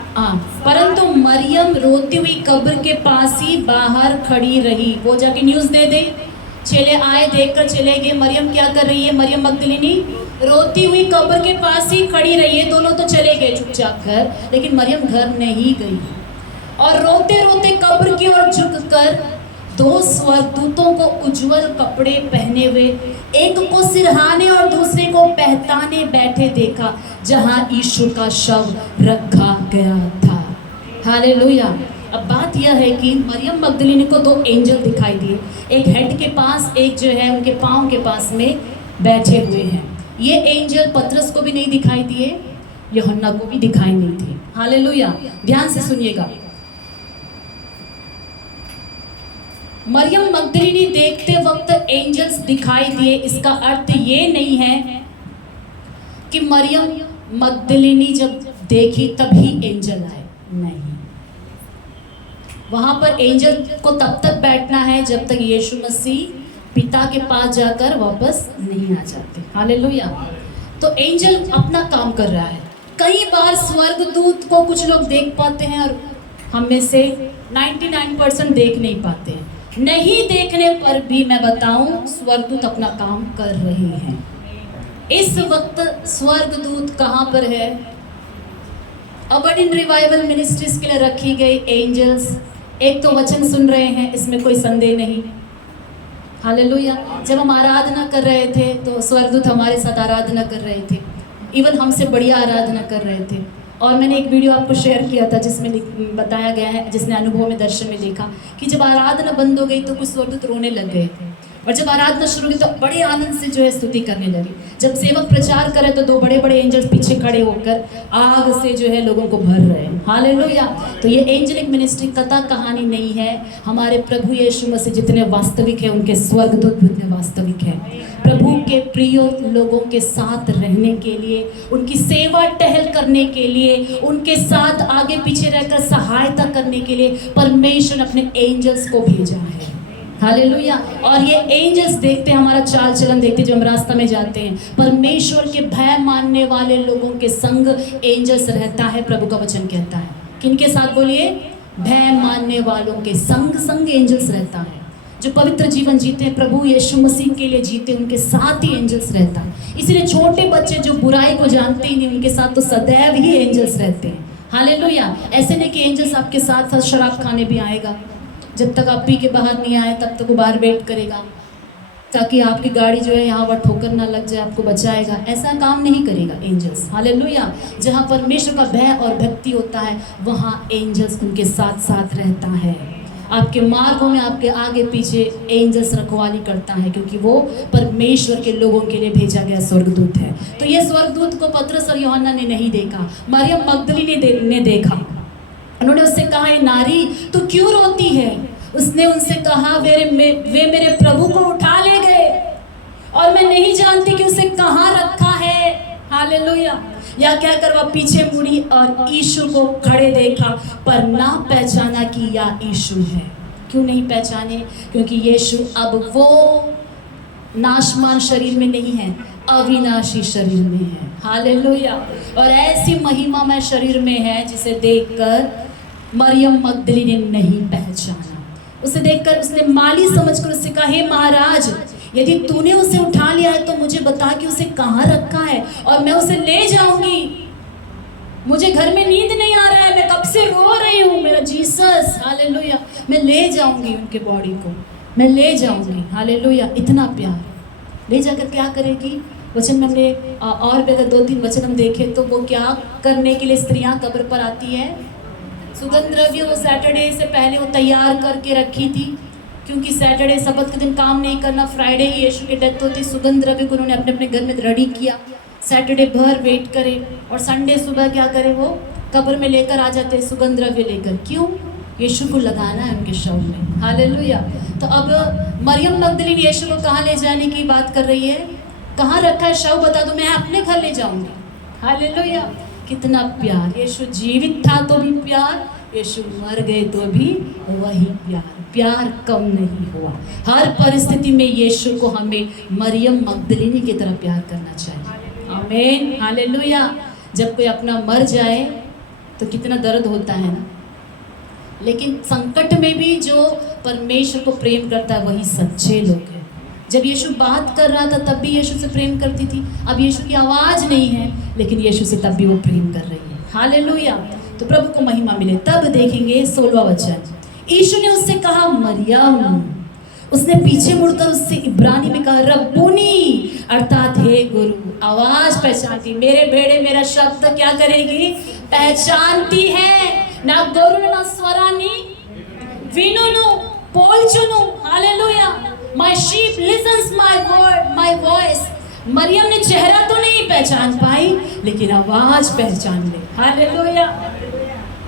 परंतु मरियम रोती हुई कब्र के पास ही बाहर खड़ी रही। वो जाके न्यूज़ दे दे, चेले आए, देखकर चले गए। मरियम क्या कर रही है, मरियम मगदलिनी रोती हुई कब्र के पास ही खड़ी रही है। दोनों तो चले गए चुपचाप घर, लेकिन मरियम घर नहीं गई और रोते रोते कब्र की ओर झुककर दो स्वर्गदूतों को उज्जवल कपड़े पहने हुए, एक को सिरहाने और दूसरे को पहचाने बैठे देखा, जहां यीशु का शव रखा गया था। हालेलुया। अब बात यह है कि मरियम मगदलिनी को दो एंजल दिखाई दिए, एक हेड के पास, एक जो है उनके पाँव के पास में बैठे हुए हैं। ये एंजल पतरस को भी नहीं दिखाई दिए, यूहन्ना को भी दिखाई नहीं दिए। हालेलुया। ध्यान से सुनिएगा। मरियम मगदलिनी देखते वक्त एंजल्स दिखाई दिए, इसका अर्थ ये नहीं है कि मरियम मगदलिनी जब देखी तभी एंजल आए, नहीं। वहां पर एंजल को तब तक बैठना है जब तक यीशु मसीह पिता के पास जाकर वापस नहीं आ जाते। हालेलुया। तो एंजल अपना काम कर रहा है। कई बार स्वर्गदूत को कुछ लोग देख पाते हैं और हम में से 99% देख नहीं पाते हैं। नहीं देखने पर भी मैं बताऊं, स्वर्गदूत अपना काम कर रहे हैं। इस वक्त स्वर्गदूत कहाँ पर है? अबर्डीन रिवाइवल मिनिस्ट्रीज के लिए रखी गई एंजल्स एक तो वचन सुन रहे हैं, इसमें कोई संदेह नहीं। हालेलुया। जब हम आराधना कर रहे थे तो स्वर्गदूत हमारे साथ आराधना कर रहे थे, इवन हमसे बढ़िया आराधना कर रहे थे। और मैंने एक वीडियो आपको शेयर किया था जिसमें बताया गया है, जिसने अनुभव में दर्शन में देखा कि जब आराधना बंद हो गई तो कुछ स्वर्गदूत रोने लग गए थे, और जब आराधना शुरू हुई तो बड़े आनंद से जो है स्तुति करने लगे। जब सेवक प्रचार करे तो दो बड़े बड़े एंजल्स पीछे खड़े होकर आग से जो है लोगों को भर रहे हैं। हालेलुया। तो ये एंजेलिक मिनिस्ट्री कथा कहानी नहीं है। हमारे प्रभु यीशु मसीह जितने वास्तविक है, उनके स्वर्गदूत भी उतने वास्तविक है। प्रभु के प्रिय लोगों के साथ रहने के लिए, उनकी सेवा टहल करने के लिए, उनके साथ आगे पीछे रहकर सहायता करने के लिए परमेश्वर ने अपने एंजल्स को भेजा है। हालेलुया। और ये एंजल्स देखते हैं, हमारा चाल चलन देखते हैं, जो हम रास्ता में जाते हैं। परमेश्वर के भय मानने वाले लोगों के संग एंजल्स रहता है, प्रभु का वचन कहता है। किनके साथ बोलिए? भय मानने वालों के संग संग एंजल्स रहता है। जो पवित्र जीवन जीते हैं, प्रभु यीशु मसीह के लिए जीते, उनके साथ ही एंजल्स रहता है। इसलिए छोटे बच्चे जो बुराई को जानते ही नहीं, उनके साथ तो सदैव ही एंजल्स रहते हैं। हालेलुया। ऐसे नहीं कि एंजल्स आपके साथ साथ शराब खाने भी आएगा, जब तक आप पी के बाहर नहीं आए तब तक वो बाहर वेट करेगा ताकि आपकी गाड़ी जो है यहाँ पर ठोकर ना लग जाए, आपको बचाएगा। ऐसा काम नहीं करेगा एंजल्स। हालेलुया। जहाँ परमेश्वर का भय और भक्ति होता है वहाँ एंजल्स उनके साथ साथ रहता है। आपके मार्गों में आपके आगे पीछे एंजल्स रखवाली करता है, क्योंकि वो परमेश्वर के लोगों के लिए भेजा गया स्वर्गदूत है। तो ये स्वर्गदूत को पतरस और यूहन्ना ने नहीं देखा, मरियम मगदलीनी ने देखा। उन्होंने उससे कहा, ए नारी तू क्यों रोती है? उसने उनसे कहा, वे मेरे प्रभु को उठा ले गए और मैं नहीं जानती कि उसे कहाँ रखा है। हालेलुया। या कहकर वह पीछे मुड़ी और यीशु को खड़े देखा, पर ना पहचाना कि यह यीशु है। क्यों नहीं पहचाने? क्योंकि यीशु अब वो नाशमान शरीर में नहीं है, अविनाशी शरीर में है। हालेलुया। और ऐसी महिमामय शरीर में है जिसे देखकर मरियम मगदलीनी ने नहीं पहचाना। उसे देखकर उसने माली समझकर उससे कहा, हे महाराज, यदि तूने उसे उठा लिया है तो मुझे बता कि उसे कहाँ रखा है और मैं उसे ले जाऊंगी। मुझे घर में नींद नहीं आ रहा है, मैं कब से रो रही हूँ। मेरा जीसस, हालेलुया, मैं ले जाऊंगी उनके बॉडी को, मैं ले जाऊंगी। हालेलुया। इतना प्यार ले जाकर क्या करेगी? वचन में हमने और भी अगर 2-3 वचन हम देखें तो वो क्या करने के लिए स्त्रियां कब्र पर आती है? सुगंध द्रव्य वो सैटरडे से पहले वो तैयार करके रखी थी, क्योंकि सैटरडे सबत के दिन काम नहीं करना, फ्राइडे ही यीशु की डेथ होती। सुगंध द्रव्य को उन्होंने अपने अपने घर में रेडी किया, सैटरडे भर वेट करे और संडे सुबह क्या करे, वो कब्र में लेकर आ जाते सुगंध द्रव्य लेकर। क्यों? यीशु को लगाना है उनके शव में। हालेलुया। तो अब मरियम मगदलीनी यीशु को कहाँ ले जाने की बात कर रही है? कहाँ रखा है शव बता दो, मैं अपने घर ले जाऊंगी। हालेलुया। कितना प्यार! यीशु जीवित था तो भी प्यार, यीशु मर गए तो भी वही प्यार। प्यार कम नहीं हुआ। हर परिस्थिति में यीशु को हमें मरियम मगदलीनी की तरह प्यार करना चाहिए। आमीन। हालेलुया। जब कोई अपना मर जाए तो कितना दर्द होता है ना, लेकिन संकट में भी जो परमेश्वर को प्रेम करता है वही सच्चे लोग हैं। जब यीशु बात कर रहा था तब भी यीशु से प्रेम करती थी। अब यीशु की आवाज़ नहीं है, लेकिन यीशु से तब भी वो प्रेम कर रही है। हालेलुया। तो प्रभु को महिमा मिले। तब देखेंगे 16वां वचन। यीशु ने उससे कहा, मरियम। उसने पीछे मुड़कर उससे इब्रानी में कहा, रब्बुनी, अर्थात हे गुरु। आवाज़ पहचानती, मेरे बेड़े मेरा शब्द क्या करेगी? पहचानती है। ना गोरु ना स्वरानी विनुनु पोलचुनु। Hallelujah. My sheep listens my word, my voice. मरियम ने चेहरा तो नहीं पहचान पाई, लेकिन आवाज पहचान ले। हालेलुया।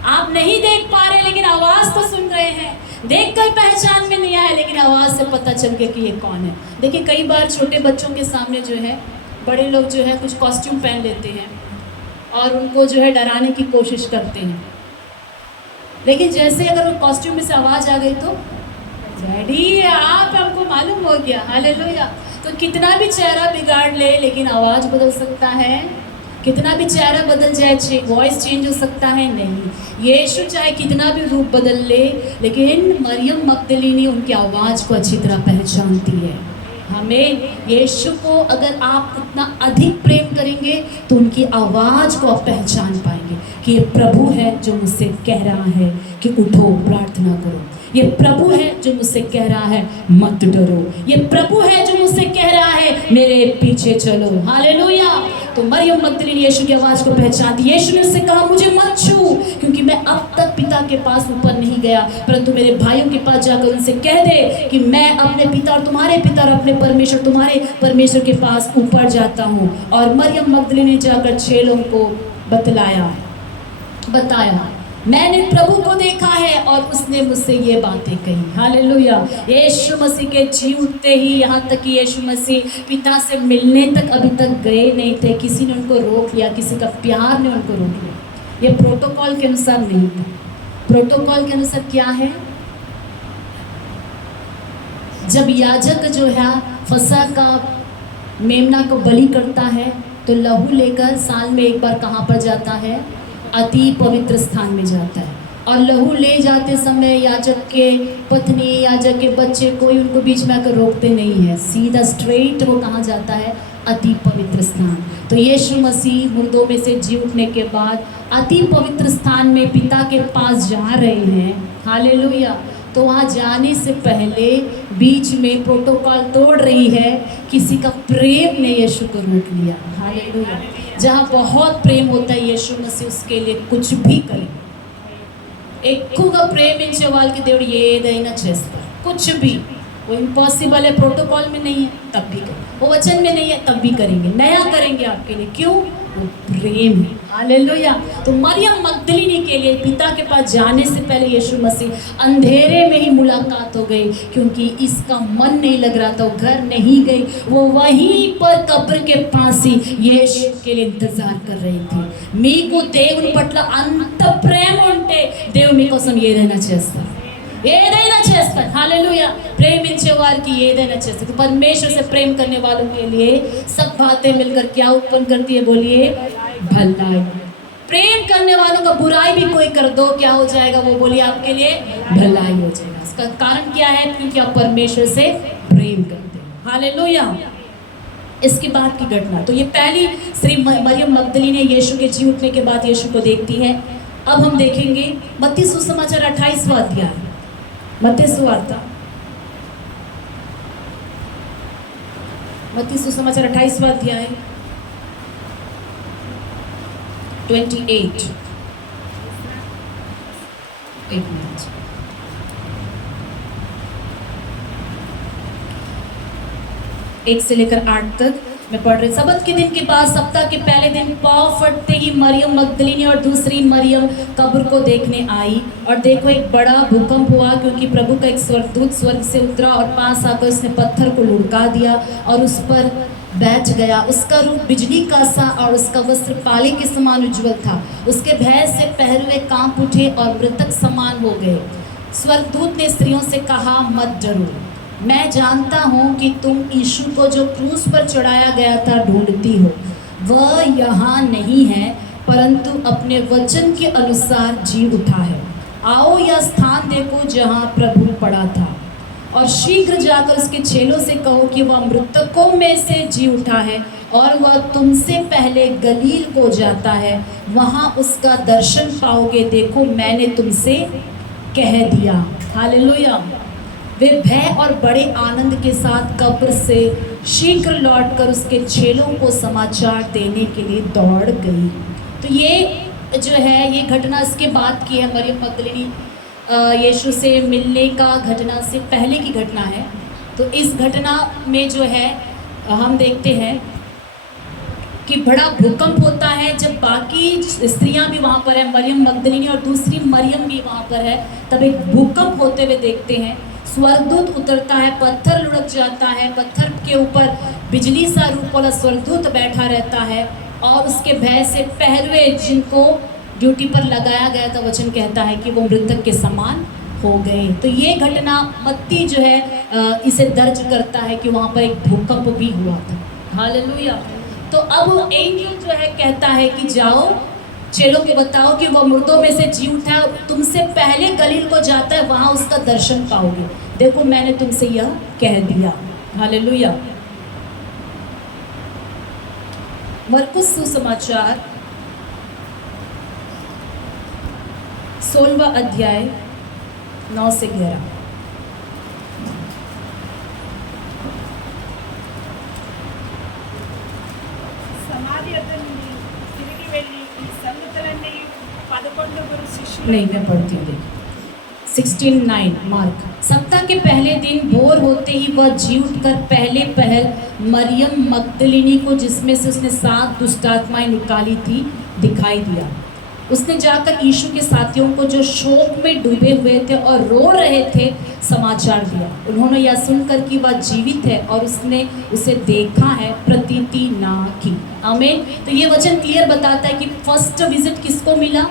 आप नहीं देख पा रहे, लेकिन आवाज तो सुन रहे हैं। देख कर पहचान में नहीं आया, लेकिन आवाज से पता चल गया कि ये कौन है। देखिए, कई बार छोटे बच्चों के सामने जो है बड़े लोग जो है कुछ कॉस्ट्यूम पहन लेते हैं और उनको जो है डराने की कोशिश करते हैं, लेकिन जैसे अगर वो कॉस्ट्यूम में से आवाज आ गई तो डैडी आप, हमको मालूम हो गया। हालेलुया। तो कितना भी चेहरा बिगाड़ ले, लेकिन आवाज़ बदल सकता है। कितना भी चेहरा बदल जाए, वॉइस चेंज हो सकता है? नहीं। यीशु चाहे कितना भी रूप बदल ले, लेकिन मरियम मगदलीनी उनकी आवाज़ को अच्छी तरह पहचानती है। हमें यीशु को अगर आप उतना अधिक प्रेम करेंगे तो उनकी आवाज़ को आप पहचान पाएंगे कि ये प्रभु है जो मुझसे कह रहा है कि उठो प्रार्थना करो। ये प्रभु है जो मुझसे कह रहा है मत डरो। ये प्रभु है जो मुझसे कह रहा है मेरे पीछे चलो। हालेलुया। तो मरियम मगदलीनी यीशु की आवाज़ को पहचानती। यीशु ने उससे कहा, मुझे मत छू, क्योंकि मैं अब तक पिता के पास ऊपर नहीं गया, परंतु मेरे भाइयों के पास जाकर उनसे कह दे कि मैं अपने पिता और तुम्हारे पिता और अपने परमेश्वर तुम्हारे परमेश्वर के पास ऊपर जाता हूँ। और मरियम मगदलीनी ने जाकर 6 लोगों को बताया, मैंने प्रभु को देखा है और उसने मुझसे ये बातें कही। हालेलुया। यीशु मसीह के जी उठते ही, यहाँ तक कि यीशु मसीह पिता से मिलने तक अभी तक गए नहीं थे, किसी ने उनको रोक लिया, किसी का प्यार ने उनको रोक लिया। ये प्रोटोकॉल के अनुसार नहीं था। प्रोटोकॉल के अनुसार क्या है? जब याजक जो है फसह का मेमना को बलि करता है तो लहू लेकर साल में एक बार कहाँ पर जाता है? अति पवित्र स्थान में जाता है। और लहू ले जाते समय याजक के पत्नी, याजक के बच्चे, कोई उनको बीच में आकर रोकते नहीं है, सीधा स्ट्रेट वो कहाँ जाता है? अति पवित्र स्थान। तो यीशु मसीह मुर्दों में से जी उठने के बाद अति पवित्र स्थान में पिता के पास जा रहे हैं। हालेलुया। तो वहाँ जाने से पहले बीच में प्रोटोकॉल तोड़ रही है, किसी का प्रेम ने यीशु को रोक लिया। हालेलुया। जहाँ बहुत प्रेम होता है यीशु मसीह उसके लिए कुछ भी करे, ఎక్కువగా ప్రేమించే వాళ్ళకి దేవుడు ఏదైనా చేస్తారు, कुछ भी। वो इम्पॉसिबल है, प्रोटोकॉल में नहीं है तब भी करेंगे, वो वचन में नहीं है तब भी करेंगे, नया करेंगे आपके लिए। क्यों? वो प्रेम है। हालेलुया। तो मरियम मगदलिनी के लिए पिता के पास जाने से पहले यीशु मसीह अंधेरे में ही मुलाकात हो गई, क्योंकि इसका मन नहीं लग रहा था, वो घर नहीं गई, वो वहीं पर कब्र के पास ही यीशु के लिए इंतजार कर रही थी। మీకు దేవుని పట్ల అంత ప్రేమ ఉంటే దేవుడు మీకోసం ఏదైనా చేస్తారు, ఏదైనా చేస్తారు। हालेलुया। प्रेमिंचे वाले ఏదైనా చేస్తారు। परमेश्वर से प्रेम करने वालों के लिए सब बातें मिलकर क्या उत्पन्न करती है? बोलिए, भलाई। प्रेम करने वालों का बुराई भी कोई कर दो, क्या हो जाएगा? वो बोलिए, आपके लिए भलाई हो जाएगा। इसका कारण क्या है? क्योंकि आप परमेश्वर से प्रेम करते हैं। हालेलुया। इसके बाद की घटना, तो ये पहली श्री मरियम मगदली ने यीशु के जी उठने के बाद यीशु को देखती है। अब हम देखेंगे मत्ती सुसमाचार 28वां अध्याय, मत्ती सुवार्ता, मत्ती सुसमाचार 28वां अध्याय 28। एक मिनट, 1 से लेकर 8 तक मैं पढ़ रही। सबत के दिन के बाद सप्ताह के पहले दिन पाँव फटते ही मरियम मगदलिनी और दूसरी मरियम कब्र को देखने आई, और देखो एक बड़ा भूकंप हुआ, क्योंकि प्रभु का एक स्वर्गदूत स्वर्ग से उतरा और पास आकर उसने पत्थर को लुढ़का दिया और उस पर बैठ गया। उसका रूप बिजली का सा और उसका वस्त्र पाले के समान उज्ज्वल था। उसके भय से पहरुए कांप उठे और मृतक समान हो गए। स्वर्गदूत ने स्त्रियों से कहा, मत डरो, मैं जानता हूँ कि तुम यीशु को जो क्रूस पर चढ़ाया गया था ढूंढती हो। वह यहाँ नहीं है, परंतु अपने वचन के अनुसार जी उठा है। आओ यह स्थान देखो जहाँ प्रभु पड़ा था, और शीघ्र जाकर उसके चेलों से कहो कि वह मृतकों में से जी उठा है, और वह तुमसे पहले गलील को जाता है, वहाँ उसका दर्शन पाओगे। देखो मैंने तुमसे कह दिया। हालेलुया। वे भय और बड़े आनंद के साथ कब्र से शीघ्र लौटकर उसके चेलों को समाचार देने के लिए दौड़ गई। तो ये जो है, ये घटना इसके बाद की है। मरियम मगदलिनी यीशु से मिलने का घटना से पहले की घटना है। तो इस घटना में जो है हम देखते हैं कि बड़ा भूकंप होता है। जब बाकी स्त्रियां भी वहाँ पर है, मरियम मगदलिनी और दूसरी मरियम भी वहाँ पर है, तब एक भूकंप होते हुए देखते हैं। स्वर्गदूत उतरता है, पत्थर लुढ़क जाता है, पत्थर के ऊपर बिजली सा रूप वाला स्वर्गदूत बैठा रहता है, और उसके भय से पहरुए जिनको ड्यूटी पर लगाया गया था, वचन कहता है कि वो मृतक के समान हो गए। तो ये घटना मत्ती जो है इसे दर्ज करता है कि वहाँ पर एक भूकंप भी हुआ था। हालेलुया। तो अब एंजल जो है कहता है कि जाओ चेलों के बताओ कि वह मुर्दों में से जी उठा है, तुमसे पहले गलील को जाता है, वहाँ उसका दर्शन पाओगे। देखो मैंने तुमसे यह कह दिया। हालेलुया। मरकुस सुसमाचार 16वां अध्याय 9 से 11। సమాధి వద్ద నుండి తిరిగి వెళ్ళి ఈ సంగతులన్నీ 11 శిష్యులు नहीं, मैं पढ़ती हूँ। 16:9 मार्क। सप्ताह के पहले दिन भोर होते ही वह जी उठकर पहले पहल मरियम मगदलिनी को, जिसमें से उसने 7 दुष्टात्माएं निकाली थी, दिखाई दिया। उसने जाकर यीशु के साथियों को जो शोक में डूबे हुए थे और रो रहे थे समाचार दिया। उन्होंने यह सुनकर कि वह जीवित है और उसने उसे देखा है, प्रतीति ना की। आमीन। तो ये वचन क्लियर बताता है कि फर्स्ट विजिट किसको मिला?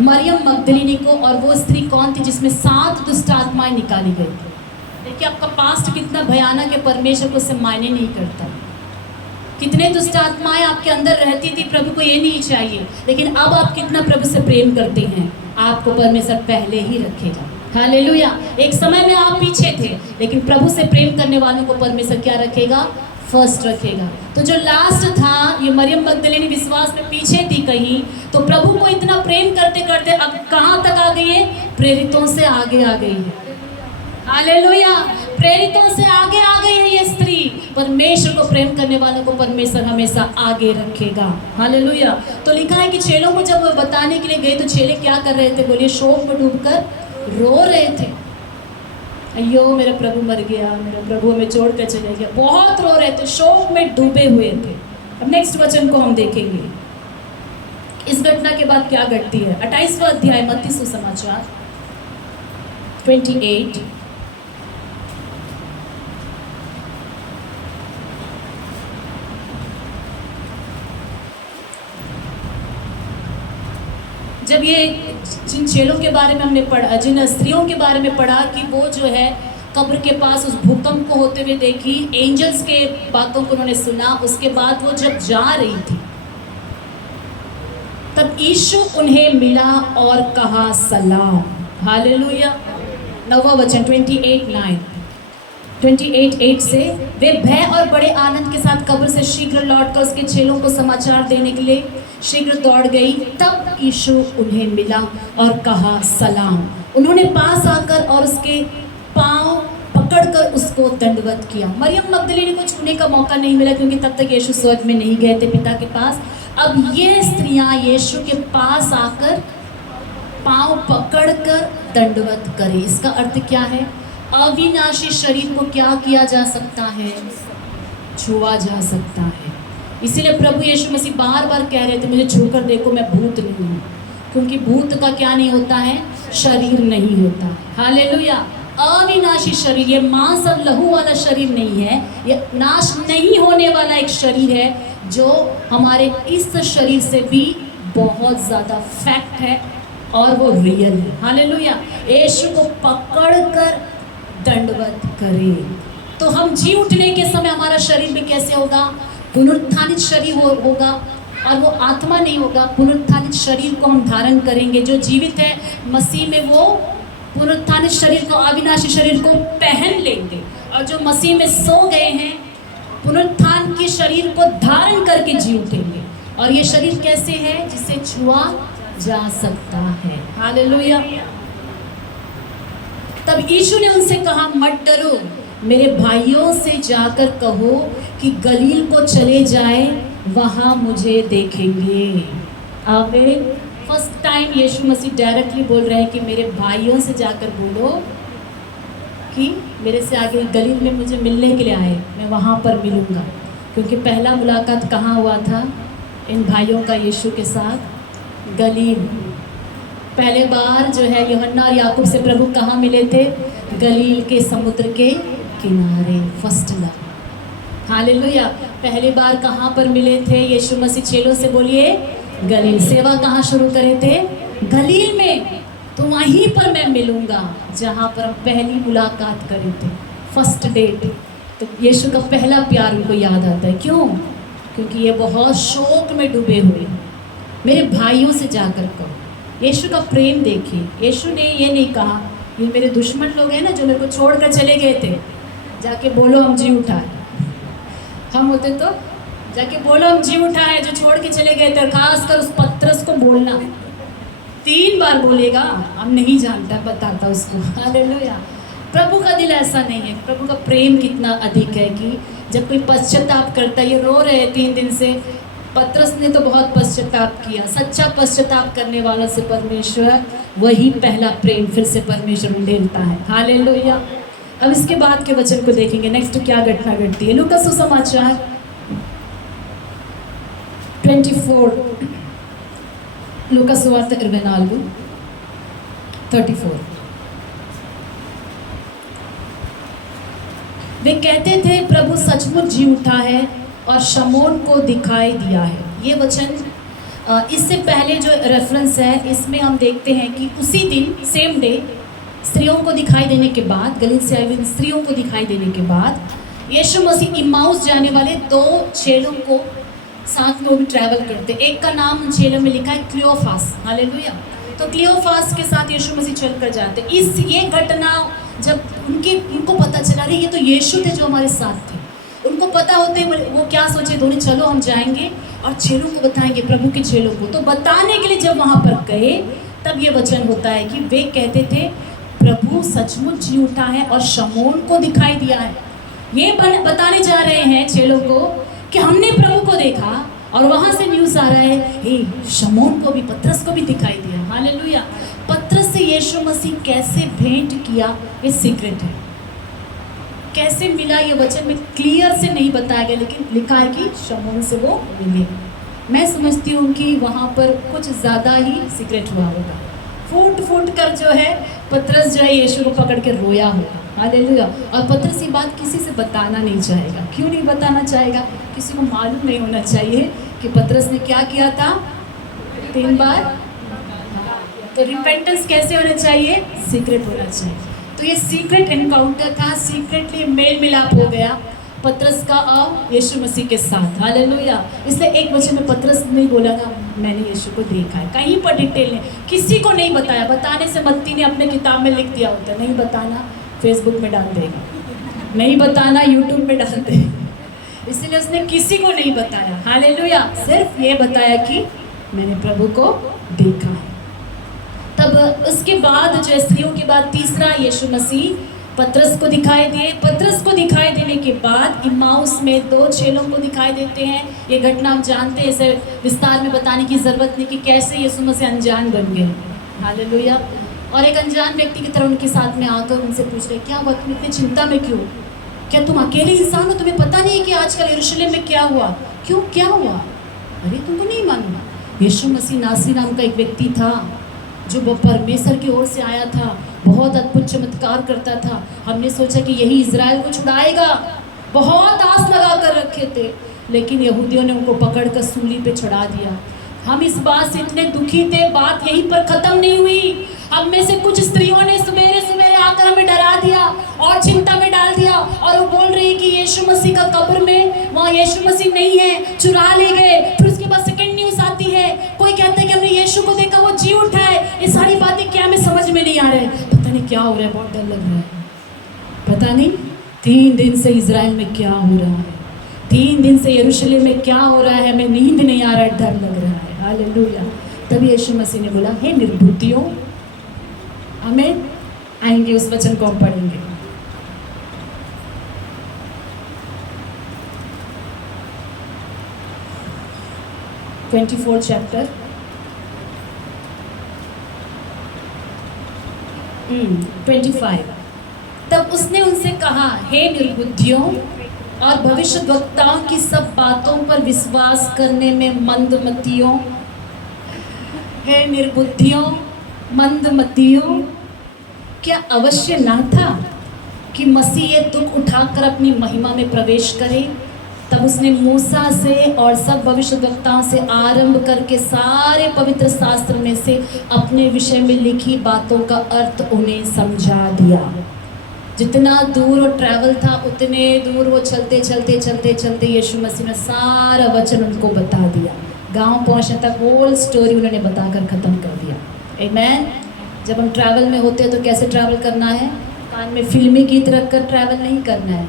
मरियम मगदलिनी को। और वो स्त्री कौन थी? जिसमें 7 दुष्टात्माएं निकाली गई थी। देखिए आपका पास्ट कितना भयानक है, परमेश्वर को उससे मायने नहीं करता। कितने दुष्ट आत्माएं आपके अंदर रहती थी, प्रभु को ये नहीं चाहिए, लेकिन अब आप कितना प्रभु से प्रेम करते हैं, आपको परमेश्वर पहले ही रखेगा। हालेलुया। एक समय में आप पीछे थे, लेकिन प्रभु से प्रेम करने वालों को परमेश्वर क्या रखेगा? फर्स्ट रखेगा। तो जो लास्ट था, ये मरियम मगदलिनी विश्वास में पीछे थी कहीं, तो प्रभु को इतना प्रेम करते करते अब कहाँ तक आ गई है? प्रेरितों से आगे आ गई है। हालेलुया। प्रेरितों से आगे आ गई है ये स्त्री। परमेश्वर को प्रेम करने वालों को परमेश्वर हमेशा आगे रखेगा। हालेलुया। तो लिखा है कि चेलों को जब बताने के लिए गए तो चेले क्या कर रहे थे? बोलिए, शोक में डूबकर रो रहे थे। अयो मेरा प्रभु मर गया, मेरा प्रभु हमें छोड़ कर चले गया। बहुत रो रहे थे, शोक में डूबे हुए थे। अब नेक्स्ट वचन को हम देखेंगे। इस घटना के बाद क्या घटती है? 28वां अध्याय मत्ती सुसमाचार 28। जब ये जिन चेलों के बारे में हमने पढ़ा, जिन स्त्रियों के बारे में पढ़ा कि वो जो है कब्र के पास उस भूकंप को होते हुए देखी, एंजल्स के बातों को उन्होंने सुना, उसके बाद वो जब जा रही थी तब यीशु उन्हें मिला और कहा सलाम। हालेलुया। 9वां वचन 28:8 से, वे भय और बड़े आनंद के साथ कब्र से शीघ्र लौटकर उसके चेलों को समाचार देने के लिए शीघ्र दौड़ गई। तब यीशु उन्हें मिला और कहा सलाम। उन्होंने पास आकर और उसके पांव पकड़कर उसको दंडवत किया। मरियम मगदलीनी को छूने का मौका नहीं मिला क्योंकि तब तक यीशु स्वर्ग में नहीं गए थे पिता के पास। अब ये स्त्रियां यीशु के पास आकर पांव पकड़कर दंडवत करें। इसका अर्थ क्या है? अविनाशी शरीर को क्या किया जा सकता है? छुआ जा सकता है। इसीलिए प्रभु यीशु मसीह बार बार कह रहे थे, मुझे छूकर देखो, मैं भूत नहीं हूँ। क्योंकि भूत का क्या नहीं होता है? शरीर नहीं होता। हालेलुया। अविनाशी शरीर, ये मांस और लहू वाला शरीर नहीं है, ये नाश नहीं होने वाला एक शरीर है जो हमारे इस शरीर से भी बहुत ज़्यादा फैक्ट है और वो रियल है। हालेलुया। यीशु को पकड़कर दंडवत करे। तो हम जी उठने के समय हमारा शरीर भी कैसे होगा? पुनरुत्थानित शरीर होगा, और वो आत्मा नहीं होगा। पुनरुत्थानित शरीर को हम धारण करेंगे। जो जीवित है मसीह में वो पुनरुत्थानित शरीर को, अविनाशी शरीर को पहन लेंगे। और जो मसीह में सो गए हैं पुनरुत्थान के शरीर को धारण करके जी उठेंगे। और ये शरीर कैसे है? जिसे छुआ जा सकता है। हालेलुया। तब यीशु ने उनसे कहा, मत डरो, मेरे भाइयों से जाकर कहो कि गलील को चले जाए, वहाँ मुझे देखेंगे। आमीन। फर्स्ट टाइम यीशु मसीह डायरेक्टली बोल रहे हैं कि मेरे भाइयों से जाकर बोलो कि मेरे से आगे गलील में मुझे मिलने के लिए आए, मैं वहाँ पर मिलूँगा। क्योंकि पहला मुलाकात कहाँ हुआ था इन भाइयों का यीशु के साथ? गलील। पहले बार जो है यूहन्ना और याकूब से प्रभु कहाँ मिले थे? गलील के समुद्र के किनारे। First love. हालेलुया। पहली बार कहाँ पर मिले थे यीशु मसीह चेलों से? बोलिए, गलील। सेवा कहाँ शुरू करे थे? गलील में। तो वहीं पर मैं मिलूँगा जहाँ पर हम पहली मुलाकात करे थे, फर्स्ट डेट। तो यीशु का पहला प्यार उनको याद आता है। क्यों? क्योंकि ये बहुत शोक में डूबे हुए। मेरे भाइयों से जाकर कहो। यीशु का प्रेम देखिए। यीशु ने ये नहीं कहा, ये मेरे दुश्मन लोग हैं ना जो मेरे को छोड़ कर चले गए थे, जाके बोलो हम जी उठाए। हम होते तो जाके बोलो हम जी उठाए, जो छोड़ के चले गए थे। खासकर उस पतरस को बोलना 3 बार बोलेगा, हम नहीं जानता, बताता उसको। हालेलुया। प्रभु का दिल ऐसा नहीं है। प्रभु का प्रेम कितना अधिक है कि जब कोई पश्चाताप करता है। ये रो रहे 3 दिन से। पतरस ने तो बहुत पश्चाताप किया। सच्चा पश्चाताप करने वाला से परमेश्वर वही पहला प्रेम फिर से परमेश्वर ढेलता है। हालेलुया। अब इसके बाद के वचन को देखेंगे, नेक्स्ट क्या घटना घटती है। लूका सुसमाचार 24, लूका सुवार्ता 34। वे कहते थे, प्रभु सचमुच जी उठा है और शमौन को दिखाई दिया है। ये वचन इससे पहले जो रेफरेंस है इसमें हम देखते हैं कि उसी दिन, सेम डे, स्त्रियों को दिखाई देने के बाद, गलील से आई हुई स्त्रियों को दिखाई देने के बाद यीशु मसीह इम्माउस जाने वाले 2 चेलों को साथ में वो भी ट्रैवल करते। एक का नाम उन चेलों में लिखा है क्लियोफास। हालेलुया। तो क्लियोफास के साथ यीशु मसीह चल कर जाते। ये घटना जब उनको पता चला, रही ये तो यीशु थे जो हमारे साथ थे। उनको पता होते वो क्या सोचे, दोनों चलो हम जाएंगे और चेलों को बताएंगे, प्रभु के चेलों को। तो बताने के लिए जब वहाँ पर गए तब ये वचन होता है कि वे कहते थे, प्रभु प्रभु सचमुच जी उठा है और शमौन को दिखाई दिया है। ये बताने जा रहे हैं चेलों को कि हमने प्रभु को देखा, और वहां से न्यूज़ आ रहा है हे शमौन को भी, पतरस को भी दिखाई दिया। हालेलुया। पतरस से यीशु मसीह कैसे भेंट किया ये सीक्रेट है। कैसे मिला ये वचन में क्लियर से नहीं बताया गया, लेकिन लिखा है कि शमौन से वो मिले। मैं समझती हूँ कि वहाँ पर कुछ ज़्यादा ही सीक्रेट हुआ होगा। फूट फूट कर जो है पतरस जो है यीशु को पकड़ के रोया होगा। हालेलुया। और पतरस ये बात किसी से बताना नहीं चाहेगा। क्यों नहीं बताना चाहेगा? किसी को मालूम नहीं होना चाहिए कि पतरस ने क्या किया था 3 बार। तो रिपेंटेंस कैसे होना चाहिए? सीक्रेट होना चाहिए। तो ये सीक्रेट एनकाउंटर था, सीक्रेटली मेल मिलाप हो गया पतरस का और यीशु मसीह के साथ। हालेलुया। इसलिए एक वचन में पतरस नहीं बोला था मैंने यीशु को देखा है, कहीं पर डिटेल नहीं, किसी को नहीं बताया। बताने से मत्ती ने अपने किताब में लिख दिया होता, नहीं बताना फेसबुक में डाल देगा, नहीं बताना यूट्यूब में डाल देगा। इसलिए उसने किसी को नहीं बताया। हालेलुया। सिर्फ ये बताया कि मैंने प्रभु को देखा है। तब उसके बाद जो स्त्रियों के बाद तीसरा यीशु मसीह पतरस को दिखाई दिए। पतरस को दिखाई देने के बाद इम्माउस में 2 चेलों को दिखाई देते हैं। ये घटना हम जानते हैं, इसे विस्तार में बताने की ज़रूरत नहीं कि कैसे यीशु मसीह अनजान बन गए। हालेलुया। और एक अनजान व्यक्ति की तरह उनके साथ में आकर उनसे पूछ रहे क्या हुआ, तुम इतनी चिंता में क्यों? क्या तुम अकेले इंसान हो? तुम्हें पता नहीं है कि आजकल यरूशलेम में क्या हुआ? क्यों, क्या हुआ? अरे तुमको नहीं मालूम? यीशु मसीह नासरी नाम का एक व्यक्ति था जो वो परमेश्वर की ओर से आया था, बहुत अद्भुत चमत्कार करता था। हमने सोचा कि यही इजराइल को छुड़ाएगा, बहुत आस लगा कर रखे थे, लेकिन यहूदियों ने उनको पकड़कर सूली पे चढ़ा दिया। हम इस बात से इतने दुखी थे, बात यहीं पर ख़त्म नहीं हुई। हम में से कुछ स्त्रियों ने सवेरे सवेरे आकर हमें डरा दिया और चिंता में डाल दिया, और वो बोल रही है कि यीशु मसीह का कब्र में वहाँ यीशु मसीह नहीं है, चुरा ले गए। फिर उसके बाद सेकंड न्यूज़ आती है, कोई कहता है कि हमने यीशु को देखा, वो जी उठा है। ये सारी बातें क्या हमें समझ में नहीं आ रहा है, पता नहीं क्या हो रहा है, बहुत डर लग रहा है। पता नहीं 3 दिन से इजराइल में क्या हो रहा है, 3 दिन से यरूशलेम में क्या हो रहा है, हमें नींद नहीं आ रहा है, डर लग रहा है। हालेलुया। तभी यीशु मसीह ने बोला हे निर्बुद्धियों, हमें आएंगे उस वचन को हम पढ़ेंगे। चैप्टर 25। तब उसने उनसे कहा हे निर्बुद्धियों और भविष्यद्वक्ताओं की सब बातों पर विश्वास करने में मंदमतियों। हे निर्बुद्धियों, मंदमतियों, क्या अवश्य ना था कि मसीह ये दुख उठाकर अपनी महिमा में प्रवेश करे? तब उसने मूसा से और सब भविष्यद्वक्ताओं से आरंभ करके सारे पवित्र शास्त्र में से अपने विषय में लिखी बातों का अर्थ उन्हें समझा दिया। जितना दूर वो ट्रैवल था, उतने दूर वो चलते चलते चलते चलते यीशु मसीह ने सारा वचन उनको बता दिया। गांव पहुंचने तक होल स्टोरी उन्होंने बताकर ख़त्म कर दिया। आमीन। जब हम ट्रैवल में होते हैं तो कैसे ट्रैवल करना है? कान में फिल्मी गीत रख कर ट्रैवल नहीं करना है।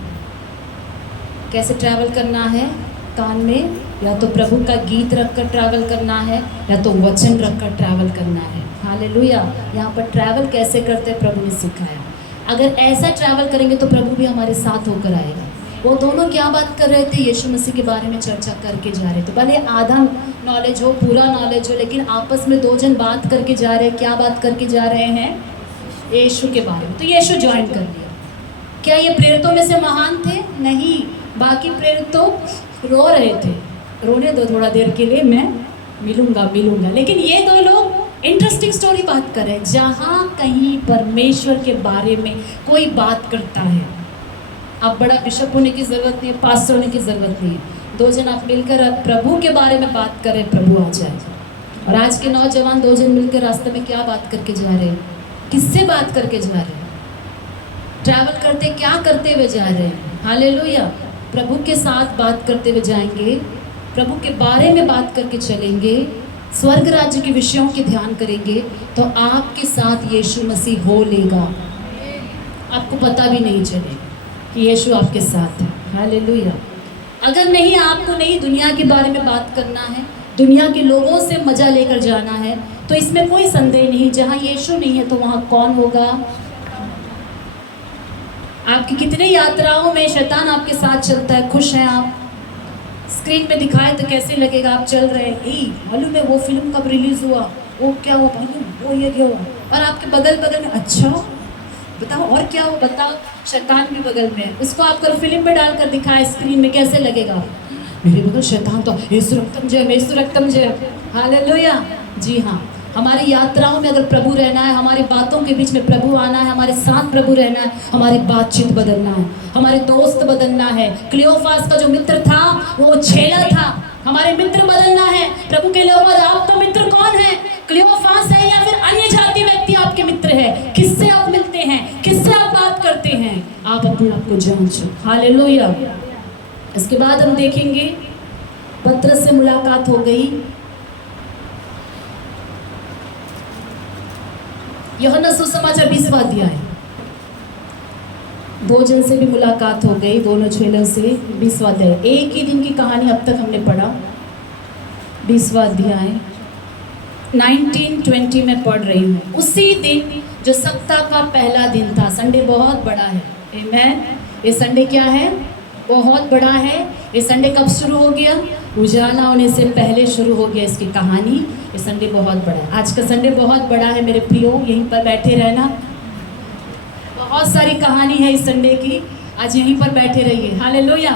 कैसे ट्रैवल करना है? कान में या तो प्रभु का गीत रख कर ट्रैवल करना है, या तो वचन रख कर ट्रैवल करना है। हालेलुया। यहाँ पर ट्रैवल कैसे करते हैं प्रभु ने सिखाया। अगर ऐसा ट्रैवल करेंगे तो प्रभु भी हमारे साथ होकर आएगा। वो दोनों क्या बात कर रहे थे? यीशु मसीह के बारे में चर्चा करके जा रहे थे। भले आधा नॉलेज हो, पूरा नॉलेज हो, लेकिन आपस में 2 जन बात करके जा रहे हैं। क्या बात करके जा रहे हैं? यीशु के बारे में। तो यीशु ज्वाइन कर लिया। क्या ये प्रेरितों में से महान थे? नहीं। बाकी प्रेरित तो रो रहे थे, रोने दो थोड़ा देर के लिए, मैं मिलूंगा। लेकिन ये 2 लोग इंटरेस्टिंग स्टोरी बात कर रहे हैं। जहाँ कहीं परमेश्वर के बारे में कोई बात करता है, आप बड़ा बिशप होने की ज़रूरत नहीं है, पास्टर होने की ज़रूरत नहीं है। 2 जन आप मिलकर प्रभु के बारे में बात करें, प्रभु आ जाए। और आज के नौजवान 2 जन मिलकर रास्ते में क्या बात करके जा रहे हैं? किससे बात करके जा रहे हैं? ट्रैवल करते क्या करते हुए जा रहे हैं? हालेलुया। प्रभु के साथ बात करते हुए जाएंगे, प्रभु के बारे में बात करके चलेंगे, स्वर्ग राज्य के विषयों के ध्यान करेंगे, तो आपके साथ यीशु मसीह हो लेगा। आपको पता भी नहीं चले कि यीशु आपके साथ है। हालेलुया। अगर नहीं, आपको नहीं दुनिया के बारे में बात करना है, दुनिया के लोगों से मज़ा लेकर जाना है, तो इसमें कोई संदेह नहीं, जहाँ यीशु नहीं है तो वहाँ कौन होगा? आपकी कितने यात्राओं में शैतान आपके साथ चलता है। खुश हैं आप, स्क्रीन पे दिखाए तो कैसे लगेगा आप चल रहे हैं। ई मालूम है वो फिल्म कब रिलीज हुआ, वो क्या हुआ मालूम, वो ये क्या हुआ, और आपके बगल बगल में अच्छा बताओ और क्या हो, बताओ शैतान भी बगल में है। उसको आप कल फिल्म में डालकर दिखाए स्क्रीन में, कैसे लगेगा। मेरे बगल शैतान तो यीशु रक्तम जय, यीशु रक्तम जय, हालेलुया। जी हाँ, हमारी यात्राओं में अगर प्रभु रहना है, हमारी बातों के बीच में प्रभु आना है, हमारे साथ प्रभु रहना है, हमारी बातचीत बदलना है, हमारे दोस्त बदलना है। क्लियोफास का जो मित्र था वो छेला था, हमारे मित्र बदलना है। प्रभु के लोगों, आपका मित्र कौन है? क्लियोफास है या फिर अन्य जाति व्यक्ति आपके मित्र है? किससे आप मिलते हैं, किससे आप बात करते हैं? आप अपने आप को जांचो। हालेलुया। इसके बाद हम देखेंगे पतरस से मुलाकात हो गई। यूहन्ना सुसमाचार 20वां अध्याय, 2 जन से भी मुलाकात हो गई, दोनों चेलों से। 20वां अध्याय, एक ही दिन की कहानी अब तक हमने पढ़ा। 20वां अध्याय 19-20 में पढ़ रही हूँ। उसी दिन जो सप्ताह का पहला दिन था, संडे बहुत बड़ा है, आमीन। ये संडे क्या है? बहुत बड़ा है। ये संडे कब शुरू हो गया? उजाला होने से पहले शुरू हो गया इसकी कहानी। ये संडे बहुत बड़ा है। आज का संडे बहुत बड़ा है मेरे प्रियो, यहीं पर बैठे रहना। बहुत सारी कहानी है इस संडे की, आज यहीं पर बैठे रहिए। हालेलुया।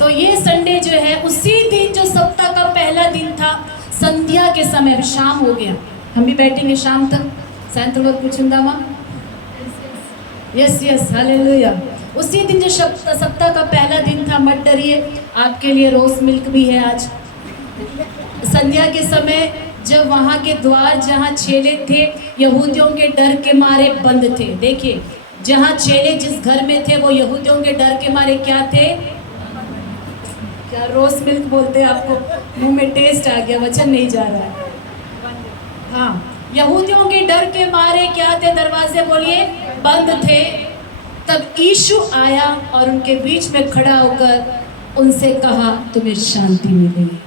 तो ये संडे जो है, उसी दिन जो सप्ताह का पहला दिन था, संध्या के समय, अभी शाम हो गया, हम भी बैठेंगे शाम तक। सायंकाल पूछूंगा माँ, यस यस, हालेलुया। उसी दिन जो सप्ताह का पहला दिन था, मत डरिए, आपके लिए रोज मिल्क भी है आज। संध्या के समय जब वहाँ के द्वार जहाँ चेले थे, यहूदियों के डर के मारे बंद थे। देखिए, जहाँ चेले जिस घर में थे वो यहूदियों के डर के मारे क्या थे? क्या रोज मिल्क बोलते हैं आपको? मुंह में टेस्ट आ गया, वचन नहीं जा रहा है। हाँ, यहूदियों के डर के मारे क्या थे? दरवाजे बोलिए बंद थे। तब यीशु आया और उनके बीच में खड़ा होकर उनसे कहा, तुम्हें शांति मिलेगी।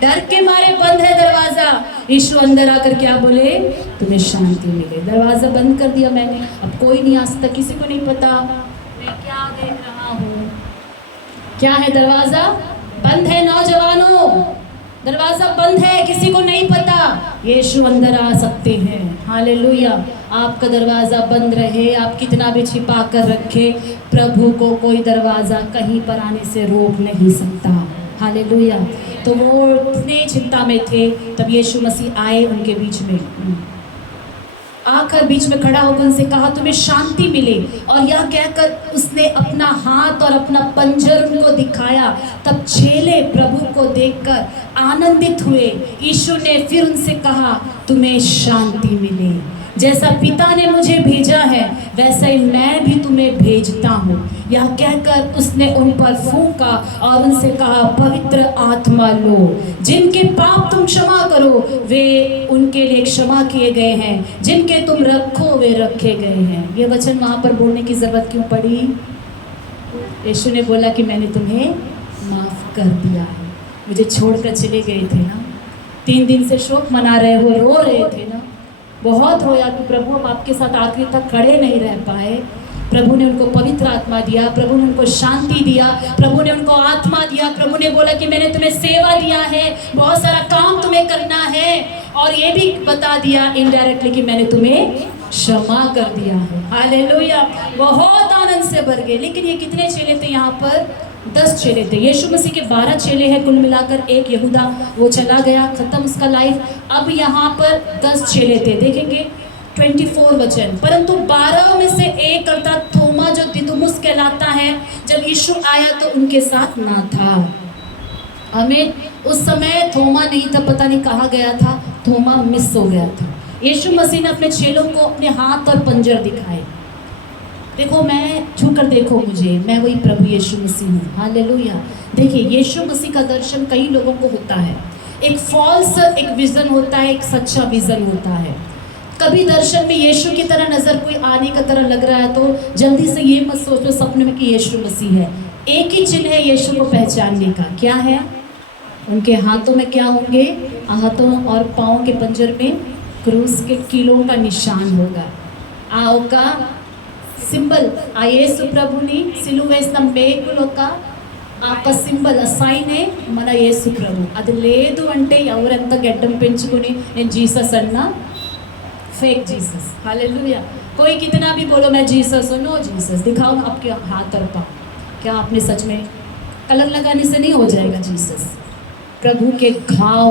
डर के मारे बंद है दरवाजा, यीशु अंदर आकर क्या बोले? तुम्हें शांति मिले। दरवाजा बंद कर दिया मैंने, अब कोई नहीं आ सकता, किसी को नहीं पता मैं क्या देख रहा हूँ। क्या है? दरवाजा बंद है नौजवानों, दरवाजा बंद है, किसी को नहीं पता। यीशु अंदर आ सकते हैं। हालेलुया। आपका दरवाजा बंद रहे, आप कितना भी छिपा कर रखे, प्रभु को कोई दरवाजा कहीं पर आने से रोक नहीं सकता। हालेलुया। तो वो इतने चिंता में थे, तब यीशु मसीह आए उनके बीच में, आकर बीच में खड़ा होकर उनसे कहा, तुम्हें शांति मिले। और यह कहकर उसने अपना हाथ और अपना पंजर उनको दिखाया। तब चेले प्रभु को देखकर आनंदित हुए। यीशु ने फिर उनसे कहा, तुम्हें शांति मिले। जैसा पिता ने मुझे भेजा है, वैसा ही मैं भी तुम्हें भेजता हूँ। यह कहकर उसने उन पर फूंका और उनसे कहा, पवित्र आत्मा लो। जिनके पाप तुम क्षमा करो, वे उनके लिए क्षमा किए गए हैं। जिनके तुम रखो, वे रखे गए हैं। ये वचन वहाँ पर बोलने की ज़रूरत क्यों पड़ी? यीशु ने बोला कि मैंने तुम्हें माफ़ कर दिया है। मुझे छोड़कर चले गए थे ना, 3 दिन से शोक मना रहे हो, रो रहे थे ना, बहुत रोया कि प्रभु हम आपके साथ आखिरी तक खड़े नहीं रह पाए। प्रभु ने उनको पवित्र आत्मा दिया, प्रभु ने उनको शांति दिया, प्रभु ने उनको आत्मा दिया। प्रभु ने बोला कि मैंने तुम्हें सेवा दिया है, बहुत सारा काम तुम्हें करना है, और ये भी बता दिया इनडायरेक्टली कि मैंने तुम्हें क्षमा कर दिया है। हालेलुया। बहुत आनंद से भर गए। लेकिन ये कितने चेले थे यहाँ पर? 10 चेले थे। यीशु मसीह के 12 चेले हैं कुल मिलाकर, एक यहूदा वो चला गया, खत्म उसका लाइफ। अब यहाँ पर 10 चेले थे। देखेंगे 24 वचन, परंतु 12 में से एक अर्थात थोमा जो दिदुमुस कहलाता है, जब यीशु आया तो उनके साथ ना था। हमें उस समय थोमा नहीं था, पता नहीं कहाँ गया था, थोमा मिस हो गया था। यीशु मसीह ने अपने चेलों को अपने हाथ और पंजर दिखाए। देखो, मैं छू कर देखो मुझे, मैं वही प्रभु यीशु मसीह हूँ। हालेलुया। देखिए, यीशु मसीह का दर्शन कई लोगों को होता है। एक फॉल्स एक विज़न होता है, एक सच्चा विज़न होता है। कभी दर्शन में यीशु की तरह नज़र कोई आने की तरह लग रहा है तो जल्दी से ये मत सोचो सपने में कि यीशु मसीह है। एक ही चिन्ह है यीशु को पहचानने का, क्या है? उनके हाथों में क्या होंगे? हाथों और पाँव के पंजर में क्रूस के कीलों का निशान होगा। आओ का సింబల్ ఆ యేసు ప్రభుని సిలువ వేసిన మేకుల యొక్క ఆ యొక్క సింబల్ ఆ సైనే మన యేసు ప్రభు. అది లేదు అంటే ఎవరెంత గడ్డం పెంచుకుని నేను జీసస్ అన్నా फेक जीसस हालेलुया. कोई कितना भी बोलो मैं जीसस हूँ, नो जीसस. दिखाओ आपके हाथ और पाँव, क्या आपने सच में कलर लगाने से नहीं हो जाएगा जीसस. प्रभु के घाव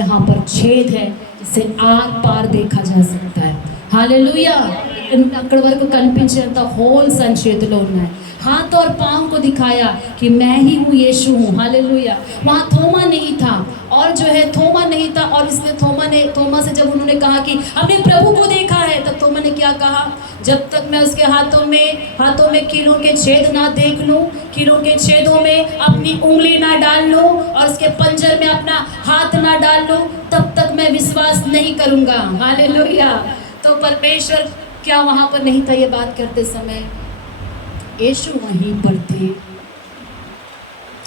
यहाँ पर छेद है जिसे आर पार देखा जा सकता है. हालेलुया. అక్కడ వరకు కనిపించేంత హోల్స్ అని చేతిలో ఉన్నాయి. हाथ और पाँव को दिखाया कि मैं ही हूँ, यीशु हूँ. हालेलुया. वहाँ थोमा नहीं था और जो है थोमा नहीं था और इसलिए थोमा से जब उन्होंने कहा कि हमने प्रभु को देखा है, तब थोमा ने क्या कहा, जब तक मैं उसके हाथों में कीलों के छेद ना देख लूँ, कीलों के छेदों में अपनी उंगली ना डाल लूँ और उसके पंजर में अपना हाथ ना डाल लूँ, तब तक मैं विश्वास नहीं करूँगा. हालेलुया. तो परमेश्वर क्या वहाँ पर नहीं था ये बात करते समय? यीशु वहीं पर थे.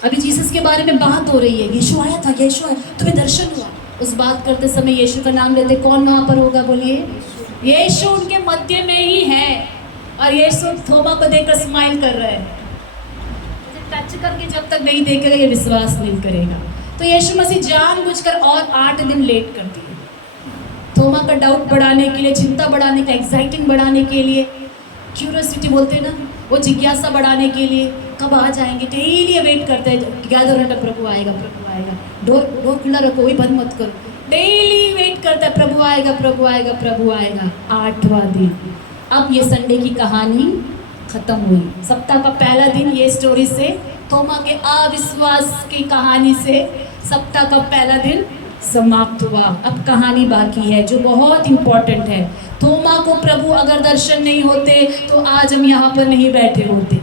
अभी जीसस के बारे में बात हो रही है. यीशु आया था, यीशु आया, तुम्हें दर्शन हुआ. उस बात करते समय यीशु का नाम लेते, कौन वहाँ पर होगा बोलिए? यीशु उनके मध्य में ही है और यीशु थोमा को देखकर स्माइल कर रहे हैं. टच करके जब तक नहीं देखेगा ये विश्वास नहीं करेगा. तो यीशु मसीह जानबूझकर और 8 दिन लेट कर दिए. थोमा का डाउट बढ़ाने के लिए, चिंता बढ़ाने के, एक्साइटिंग बढ़ाने के लिए, क्यूरियोसिटी बोलते हैं ना, वो जिज्ञासा बढ़ाने के लिए कब आ जाएंगे. डेली वेट करते हैं, 11 घंटा प्रभु आएगा, प्रभु आएगा. डोर खुला रखो, कोई बंद मत करो. डेली वेट करता है, प्रभु आएगा, प्रभु आएगा, प्रभु आएगा. 8वां दिन. अब ये संडे की कहानी खत्म हुई. सप्ताह का पहला दिन ये स्टोरी से, थोमा के अविश्वास की कहानी से सप्ताह का पहला दिन समाप्त हुआ. अब कहानी बाकी है जो बहुत इंपॉर्टेंट है. थोमा को प्रभु अगर दर्शन नहीं होते तो आज हम यहाँ पर नहीं बैठे होते.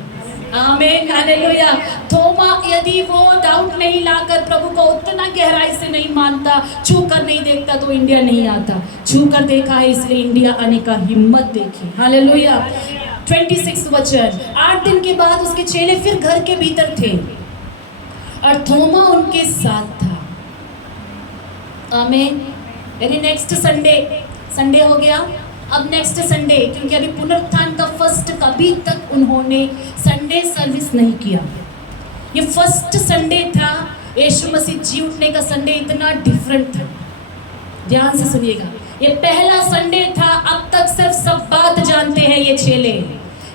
आमीन. हालेलुया. थोमा यदि वो डाउट नहीं लाकर प्रभु को उतना गहराई से नहीं मानता, छू कर नहीं देखता तो इंडिया नहीं आता. छू कर देखा है इसलिए इंडिया आने का हिम्मत देखी. हालेलुया. 26 वचन. 8 दिन के बाद उसके चेले फिर घर के भीतर थे और थोमा उनके साथ था. आमीन. यानी नेक्स्ट संडे हो गया. अब नेक्स्ट संडे, क्योंकि अभी पुनरुत्थान का फर्स्ट कभी तक उन्होंने संडे सर्विस नहीं किया. ये फर्स्ट संडे था. यीशु मसीह जी उठने का संडे इतना डिफरेंट था. ध्यान से सुनिएगा. ये पहला संडे था. अब तक सिर्फ सब बात जानते हैं ये चेले.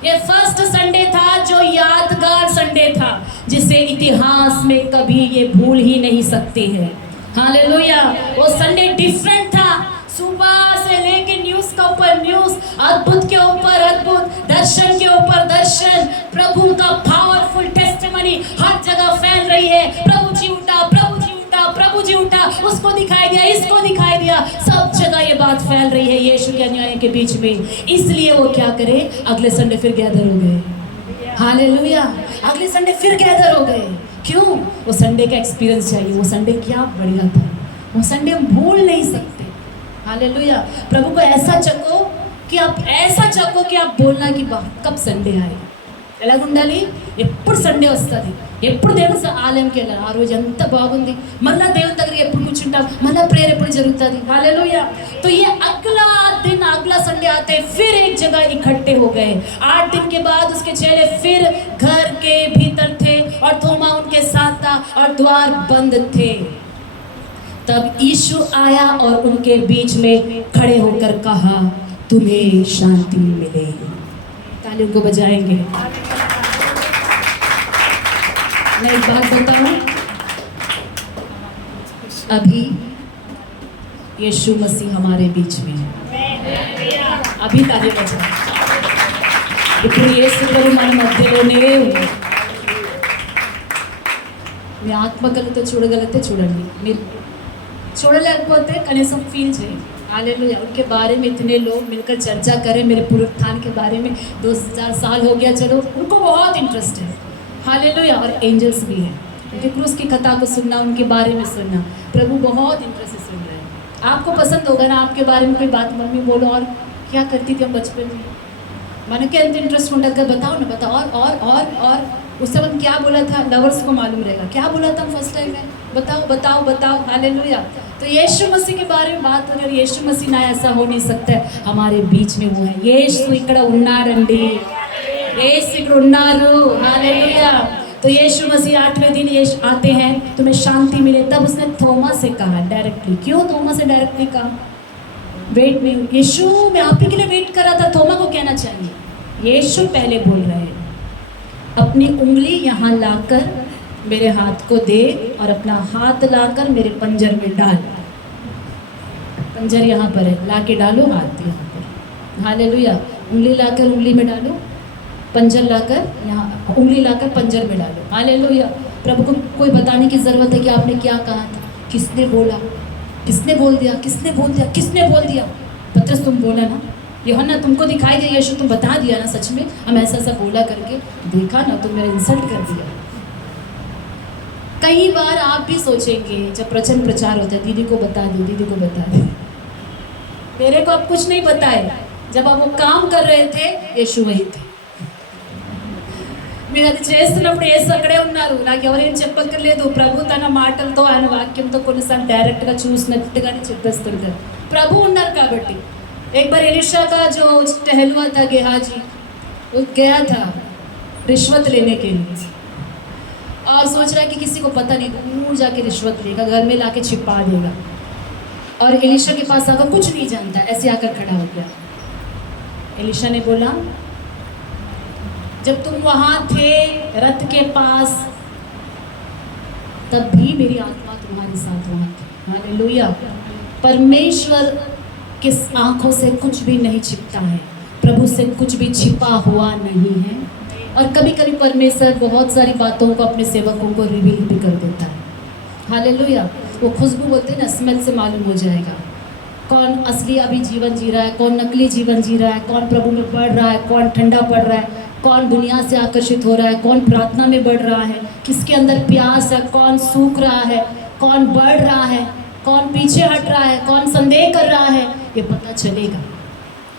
ये फर्स्ट संडे था जो यादगार संडे था, जिसे इतिहास में कभी ये भूल ही नहीं सकते हैं. हालेलुया. वो संडे डिफरेंट था. सुबह से लेके न्यूज़ के ऊपर न्यूज़, अद्भुत के ऊपर अद्भुत, दर्शन के ऊपर दर्शन, प्रभु का पावरफुल टेस्टिमनी हर जगह फैल रही है. प्रभु जी उठा, प्रभु जी उठा, प्रभु जी उठा. उसको दिखाई दिया, इसको दिखाई दिया. सब जगह ये बात फैल रही है यीशु के अनुयायियों के बीच में. इसलिए वो क्या करे, अगले संडे फिर गैदर हो गए. हालेलुया. अगले संडे फिर गैदर हो गए. क्यों? वो संडे का एक्सपीरियंस चाहिए. वो संडे क्या बढ़िया था. वो संडे हम भूल नहीं सकते. हालेलुया. प्रभु को ऐसा चखो कि आप बोलना कि कब संडे आएगा. ఎలాగ ఉండాలి? ఎప్పుడు సండే వస్తుంది, ఎప్పుడు దేవుని ఆలయంకి వెళ్ళాలి, ఆ రోజు ఎంత బాగుంది, మళ్ళీ దేవుని దగ్గర ఎప్పుడు కూర్చుంటాం, మళ్ళీ ప్రేయర్ ఎప్పుడు జరుగుతుంది. हालेलुया. तो ये अगला दिन, अगला संडे आते फिर एक जगह इकट्ठे हो गए. 8 दिन के बाद उसके चेले फिर घर के भीतर थे और थोमा उनके साथ था और द्वार बंद थे. तब यीशु आया और उनके बीच में खड़े होकर कहा, तुम्हें शांति मिले. तालियों को बजाएंगे. मैं एक बात बताऊं, अभी यीशु मसीह हमारे बीच में है. अभी ताली बजा. ఇప్పుడు యేసు ప్రభు మన మధ్యలోనే ఉన్నారు. మీ ఆత్మకలతో చూడగలిగితే చూడండి, మీరు చూడలేకపోతే కనీసం ఫీల్ చేయండి. हालेलुया. उनके बारे में इतने लोग मिलकर चर्चा करें, मेरे पुनरुत्थान के बारे में 2-4 साल हो गया, चलो उनको बहुत इंटरेस्ट है. हालेलुया. और एंजल्स भी हैं, उनके क्रूस की कथा को सुनना, उनके बारे में सुनना, प्रभु बहुत इंटरेस्ट से सुन रहे हैं. आपको पसंद होगा ना आपके बारे में कोई बात, मम्मी बोलो और क्या करती थी हम बचपन में, मन के अंत इंटरेस्ट होता है, बताओ ना, बताओ. और उस समय क्या बोला था, लवर्स को मालूम रहेगा क्या बोला था फर्स्ट टाइम में, बताओ बताओ बताओ. हालेलुया. तो यीशु मसीह के बारे में बात हो रही है. यीशु मसीह ना ऐसा हो नहीं सकता है, हमारे बीच में वो है. यीशु ఇక్కడ ఉన్నాడండి. యేసు ఇక్కడ ఉన్నారు हालेलुया। तो यीशु मसीह 8वें दिन ये आते हैं, तुम्हें शांति मिले। तब उसने थोमा से कहा डायरेक्टली। क्यों थोमा से डायरेक्टली कहा? वेट नहीं, यीशु मैं आप ही के लिए वेट कर रहा था। थोमा को कहना चाहिए, यीशु पहले बोल रहे हैं, अपनी उंगली यहाँ लाकर मेरे हाथ को दे और अपना हाथ लाकर मेरे पंजर में डाल। पंजर यहाँ पर है, ला के डालो हाथ यहाँ पर। हालेलुया। उंगली लाकर उंगली में डालो, पंजर लाकर यहाँ उंगली लाकर पंजर में डालो। हालेलुया। प्रभु को कोई बताने की ज़रूरत है कि आपने क्या कहा था, किसने बोला, किसने बोल दिया, किसने बोल दिया, किसने बोल दिया? पतरस तुम बोला ना, यूहन्ना तुमको दिखाई दिया, यीशु तुम बता दिया ना सच में हम ऐसा ऐसा बोला करके, देखा ना तुम मेरा इंसल्ट कर दिया। कई बार आप भी सोचेंगे जब प्रचंड प्रचार होता है, दीदी को बता दे, दीदी को बता दे। मेरे को आप कुछ नहीं बताए, जब आप वो काम कर रहे थे यीशु वही थे। మీరు అది చేస్తున్నప్పుడు యేసు అక్కడే ఉన్నారు। నాకు ఎవరేం చెప్పక్కర్లేదు। ప్రభు తన మాటలతో ఆయన వాక్యంతో కొన్నిసార్లు డైరెక్ట్గా చూసినట్టుగానే చెప్పేస్తుంటారు। ప్రభు ఉన్నారు కాబట్టి। एक बार एलिशा का जो टहलुआ था गेहाजी, वो गया था रिश्वत लेने के लिए और सोच रहा है कि किसी को पता नहीं, दूर जाके रिश्वत लेगा, घर में लाके छिपा देगा। और एलिशा के पास आकर कुछ नहीं जानता, ऐसे आकर खड़ा हो गया। एलिशा ने बोला, जब तुम वहाँ थे रथ के पास, तब भी मेरी आत्मा तुम्हारे साथ वहाँ थी। हालेलुया। परमेश्वर किस आँखों से कुछ भी नहीं छिपता है, प्रभु से कुछ भी छिपा हुआ नहीं है। और कभी कभी परमेश्वर बहुत सारी बातों को अपने सेवकों को रिवील भी कर देता है। हालेलुया। वो खुशबू बोलते हैं ना, स्मेल से मालूम हो जाएगा कौन असली अभी जीवन जी रहा है, कौन नकली जीवन जी रहा है, कौन प्रभु में बढ़ रहा है, कौन ठंडा पड़ रहा है, कौन दुनिया से आकर्षित हो रहा है, कौन प्रार्थना में बढ़ रहा है, किसके अंदर प्यास है, कौन सूख रहा है, कौन बढ़ रहा है, कौन पीछे हट रहा है, कौन संदेह कर रहा है, ये पता चलेगा।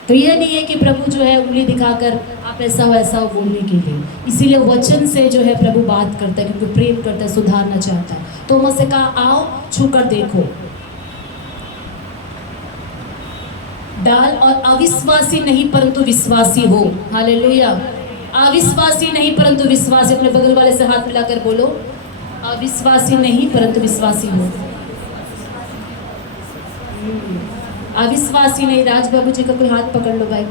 तो ये नहीं है कि प्रभु जो है उंगली दिखाकर आप ऐसा हो ऐसा हो बोलने के लिए। इसीलिए वचन से जो है प्रभु बात करता है, क्योंकि प्रेम करता है, सुधारना चाहता है। तो मुझसे कहा, आओ छूकर देखो, डाल और अविश्वासी नहीं परंतु विश्वासी हो। हालेलुया। अविश्वासी नहीं परंतु विश्वासी। अपने बगल वाले से हाथ मिलाकर बोलो, अविश्वासी नहीं परंतु विश्वासी हो। अविश्वासी नहीं। राज बाबू जी का कोई हाथ पकड़ लो भाई,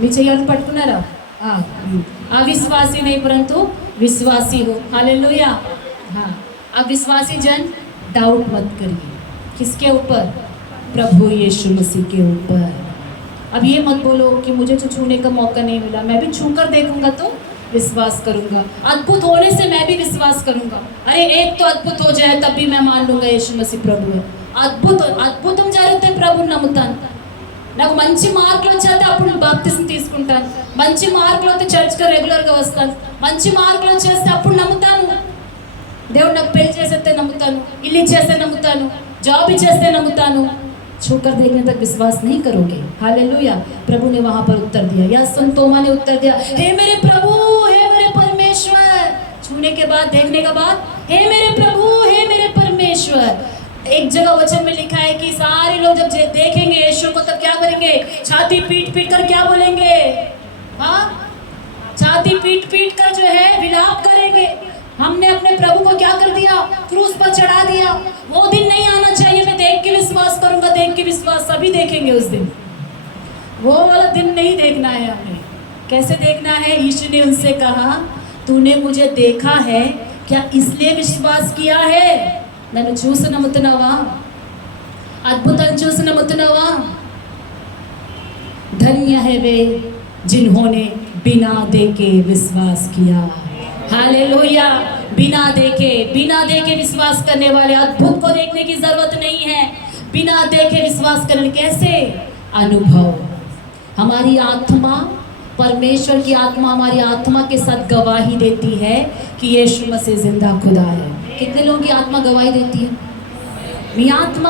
नीचे यार पटकुनारा। हाँ, अविश्वासी नहीं परंतु विश्वासी हो। हालेलुया। हाँ, अविश्वासी जन डाउट मत करिए। किसके ऊपर? प्रभु यीशु मसीह के ऊपर। अब ये मत बोलो कि मुझे तो छूने का मौका नहीं मिला, मैं भी छू कर देखूंगा तो विश्वास करूंगा, अद्भुत होने से मैं भी विश्वास करूंगा। अरे एक तो अद्भुत हो जाए तब भी मैं मान लूंगा यीशु मसीह प्रभु है। అద్భుతం జరిగితే ప్రభుని నమ్ముతాను। నాకు మంచి మార్కులు వచ్చేస్తే అప్పుడు బాప్తిజం తీసుకుంటాను, మంచి మార్కులు వస్తే చర్చ్కి రెగ్యులర్గా వస్తాను, మంచి మార్కులు వచ్చేస్తే అప్పుడు నమ్ముతాను। దేవుడు నాకు పెళ్లి చేసేస్తే నమ్ముతాను, ఇల్లు ఇచ్చేస్తే నమ్ముతాను, జాబ్ ఇచ్చేస్తే నమ్ముతాను। छूकर देखने तक विश्वास नहीं करोगे। हालेलुया। प्रभु ने वहां पर उत्तर दिया, या संत तोमा ने उत्तर दिया, हे मेरे प्रभु, हे मेरे परमेश्वर। छूने के बाद, देखने के बाद, हे मेरे प्रभु, हे मेरे परमेश्वर। एक जगह वचन में लिखा है कि सारे लोग जब देखेंगे यीशु को तब क्या करेंगे? छाती पीट पीट कर क्या बोलेंगे? हाँ, छाती पीट पीट कर जो है विलाप करेंगे। हमने अपने प्रभु को क्या कर दिया? क्रूस पर चढ़ा दिया। वो दिन नहीं आना चाहिए, मैं देख के विश्वास करूंगा, देख के विश्वास सभी देखेंगे उस दिन। वो वाला दिन नहीं देखना है हमें। कैसे देखना है? यीशु ने उनसे कहा, तूने मुझे देखा है क्या इसलिए विश्वास किया है? నన్ను చూసి నమ్ముతున్నావా? అద్భుతాన్ని చూసి నమ్ముతున్నావా? धन्य है वे जिन्होंने बिना देखे विश्वास किया। हालेलुया। बिना देखे विश्वास करने वाले, अद्भुत को देखने की जरूरत नहीं है, बिना देखे विश्वास करने। कैसे? अनुभव। हमारी आत्मा, परमेश्वर की आत्मा हमारी आत्मा के साथ गवाही देती है कि यीशु मसीह जिंदा खुदा है। कितने लोगों की आत्मा गवाही देती है? మీ ఆత్మ,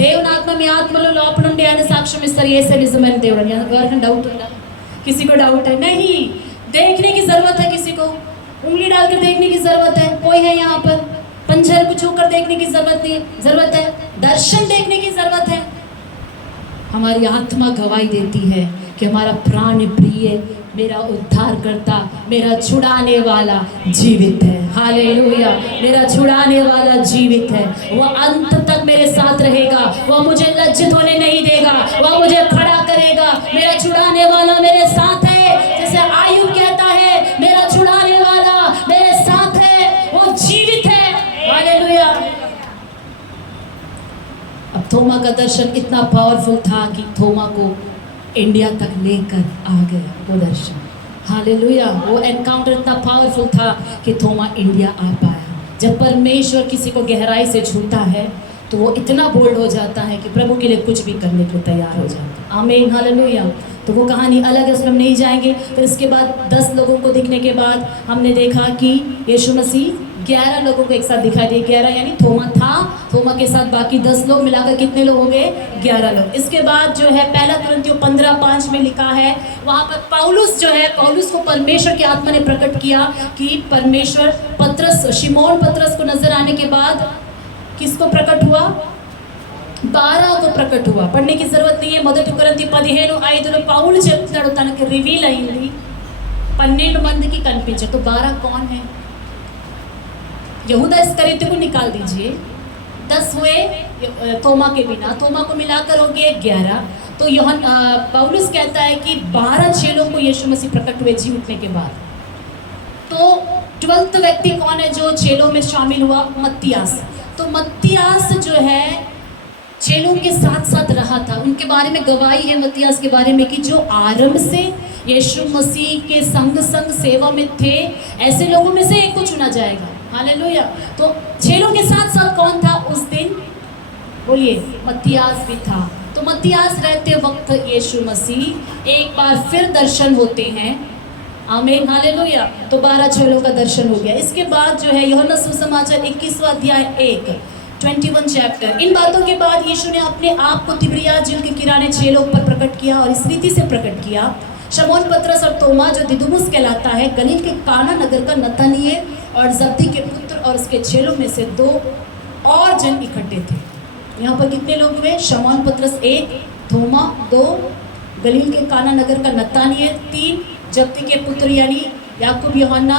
దేవుని ఆత్మ మీ ఆత్మలో లోపల నుండి ఆయన సాక్ష్యం ఇస్తారు, యేసే నిజమైన దేవుడు అని। ఎవరికైనా డౌట్ ఉందా? किसी को डाउट है? नहीं। देखने की जरूरत है, किसी को उंगली डालकर देखने की जरूरत है। कोई है यहाँ पर? पंजर को छूकर देखने की जरूरत है, दर्शन देखने की जरूरत है। हमारी आत्मा गवाही देती है कि हमारा प्राण प्रिय मेरा उद्धारकर्ता, मेरा छुड़ाने वाला जीवित है। हालेलुया, मेरा छुड़ाने वाला जीवित है। वह अंत तक मेरे साथ रहेगा, वह मुझे लज्जित होने नहीं देगा, वह मुझे खड़ा करेगा। मेरा छुड़ाने वाला मेरे साथ है। जैसे आयुब कहता है, मेरा छुड़ाने वाला मेरे साथ है, वो जीवित है। हालेलुया। अब थोमा का दर्शन इतना पावरफुल था कि थोमा को इंडिया तक लेकर आ गया वो दर्शन। हालेलुया। वो एनकाउंटर इतना पावरफुल था कि थोमा इंडिया आ पाया। जब परमेश्वर किसी को गहराई से छूता है तो वो इतना बोल्ड हो जाता है कि प्रभु के लिए कुछ भी करने को तैयार हो जाता है। आमीन, हालेलुया। तो वो कहानी अलग है, उसमें हम नहीं जाएंगे। फिर इसके बाद 10 लोगों को दिखने के बाद हमने देखा कि यीशु मसीह 11 लोगों को एक साथ दिखाई दिए। 11 यानी थोमा था, थोमा के साथ बाकी 10 लोग मिलाकर कितने लोग हो गए? 11 लोग। इसके बाद जो है पहला कुरिन्थियों 15:5 में लिखा है, वहाँ पर पौलुस जो है, पौलुस को परमेश्वर की आत्मा ने प्रकट किया कि परमेश्वर पतरस, शिमोन पतरस को नजर आने के बाद किसको प्रकट हुआ? 12 को प्रकट हुआ। पढ़ने की जरूरत नहीं है। మొదటి కొరింథీ 15:5 పౌలు చెప్తాడు తనకి రివీల్ అయింది 12 మందికి కనిపించారు। तो 12 कौन है? यहूदा इस्करियोती को निकाल दीजिए, 10 हुए थोमा के बिना, थोमा को मिलाकर हो गए 11। तो पौलुस कहता है कि 12 चेलों को यीशु मसीह प्रकट हुए जी उठने के बाद। तो 12th व्यक्ति कौन है जो चेलों में शामिल हुआ? मत्तियास। तो मत्तियास जो है चेलों के साथ साथ रहा था। उनके बारे में गवाही है मत्तियास के बारे में कि जो आरंभ से यीशु मसीह के संग संग सेवा में थे, ऐसे लोगों में से एक को चुना जाएगा। हालेलुया। तो चेलों के साथ साथ कौन था उस दिन? बोलिए, मत्तियास भी था। तो मत्तियास रहते वक्त यीशु मसीह एक बार फिर दर्शन होते हैं। आमीन, हालेलुया। तो 12 चेलों का दर्शन हो गया। इसके बाद जो है यूहन्ना सुसमाचार 21वां अध्याय 21 चैप्टर। इन बातों के बाद यीशु ने अपने आप को तिब्रियास झील के किनारे चेलों पर प्रकट किया और इस रीति से प्रकट किया। शमौन पतरस और तोमा जो दिदुमुस कहलाता है, गलील के काना नगर का नतनएल और जब्दी के पुत्र और उसके चेलों में से 2 और जन इकट्ठे थे। यहाँ पर कितने लोग हुए? शमौन पतरस 1, थोमा 2, गलील के काना नगर का नतनएल 3, जब्दी के पुत्र यानी याकूब यूहन्ना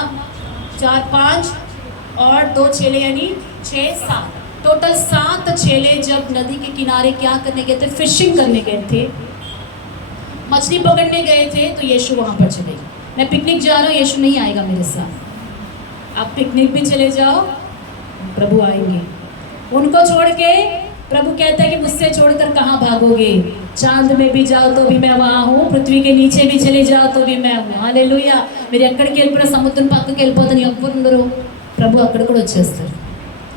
4, 5 और 2 चेले यानी 6, 7। टोटल 7 चेले जब नदी के किनारे क्या करने गए थे? फिशिंग करने गए थे, मछली पकड़ने गए थे। तो यीशु वहाँ पर चले गए। मैं पिकनिक जा रहा हूँ, यीशु नहीं आएगा मेरे साथ। आप पिकनिक भी चले जाओ, प्रभु आएंगे। उनको छोड़ के प्रभु कहता है कि मुझसे छोड़कर कहाँ भागोगे? चांद में भी जाओ तो भी मैं वहाँ हूँ, पृथ्वी के नीचे भी चले जाओ तो भी मैं हूँ। हालेलुया। మీరు ఎక్కడికి వెళ్ళిపోయినా సముద్రం పక్కకి వెళ్ళిపోతాను, ఎవ్వరు ఉండరు, ప్రభు అక్కడ కూడా వచ్చేస్తారు।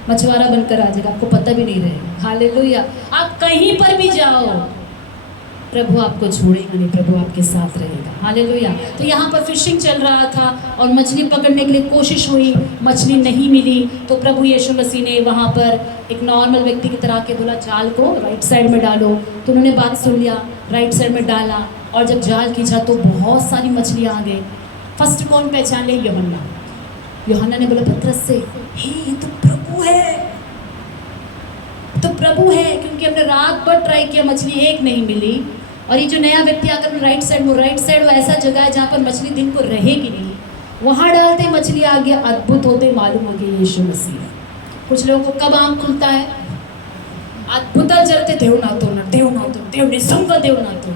मछुआरा बनकर आ जाएगा, आपको पता भी नहीं रहेगा। हालेलुया। आप कहीं पर भी जाओ, प्रभु आपको छोड़ेगा नहीं, प्रभु आपके साथ रहेगा। हालेलुया। तो यहाँ पर फिशिंग चल रहा था और मछली पकड़ने के लिए कोशिश हुई, मछली नहीं मिली। तो प्रभु यीशु मसीह ने वहाँ पर एक नॉर्मल व्यक्ति की तरह के बोला, जाल को राइट साइड में डालो। तो उन्होंने बात सुन लिया, राइट साइड में डाला और जब जाल खींचा तो बहुत सारी मछली आ गई। फर्स्ट कौन पहचान ले? यूहन्ना। यूहन्ना ने बोला पतरस से, हे ये तो प्रभु है, तो प्रभु है, क्योंकि हमने रात भर ट्राई किया, मछली एक नहीं मिली। और ये जो नया व्यक्ति आकर राइट साइड वो ऐसा जगह है जहाँ पर मछली दिन को रहेगी नहीं, वहाँ डालते मछली आ गया। अद्भुत होते मालूम हो गया यीशु मसीह। कुछ लोगों को कब आँख खुलता है? अद्भुत जरते देव निसंग देव नातो।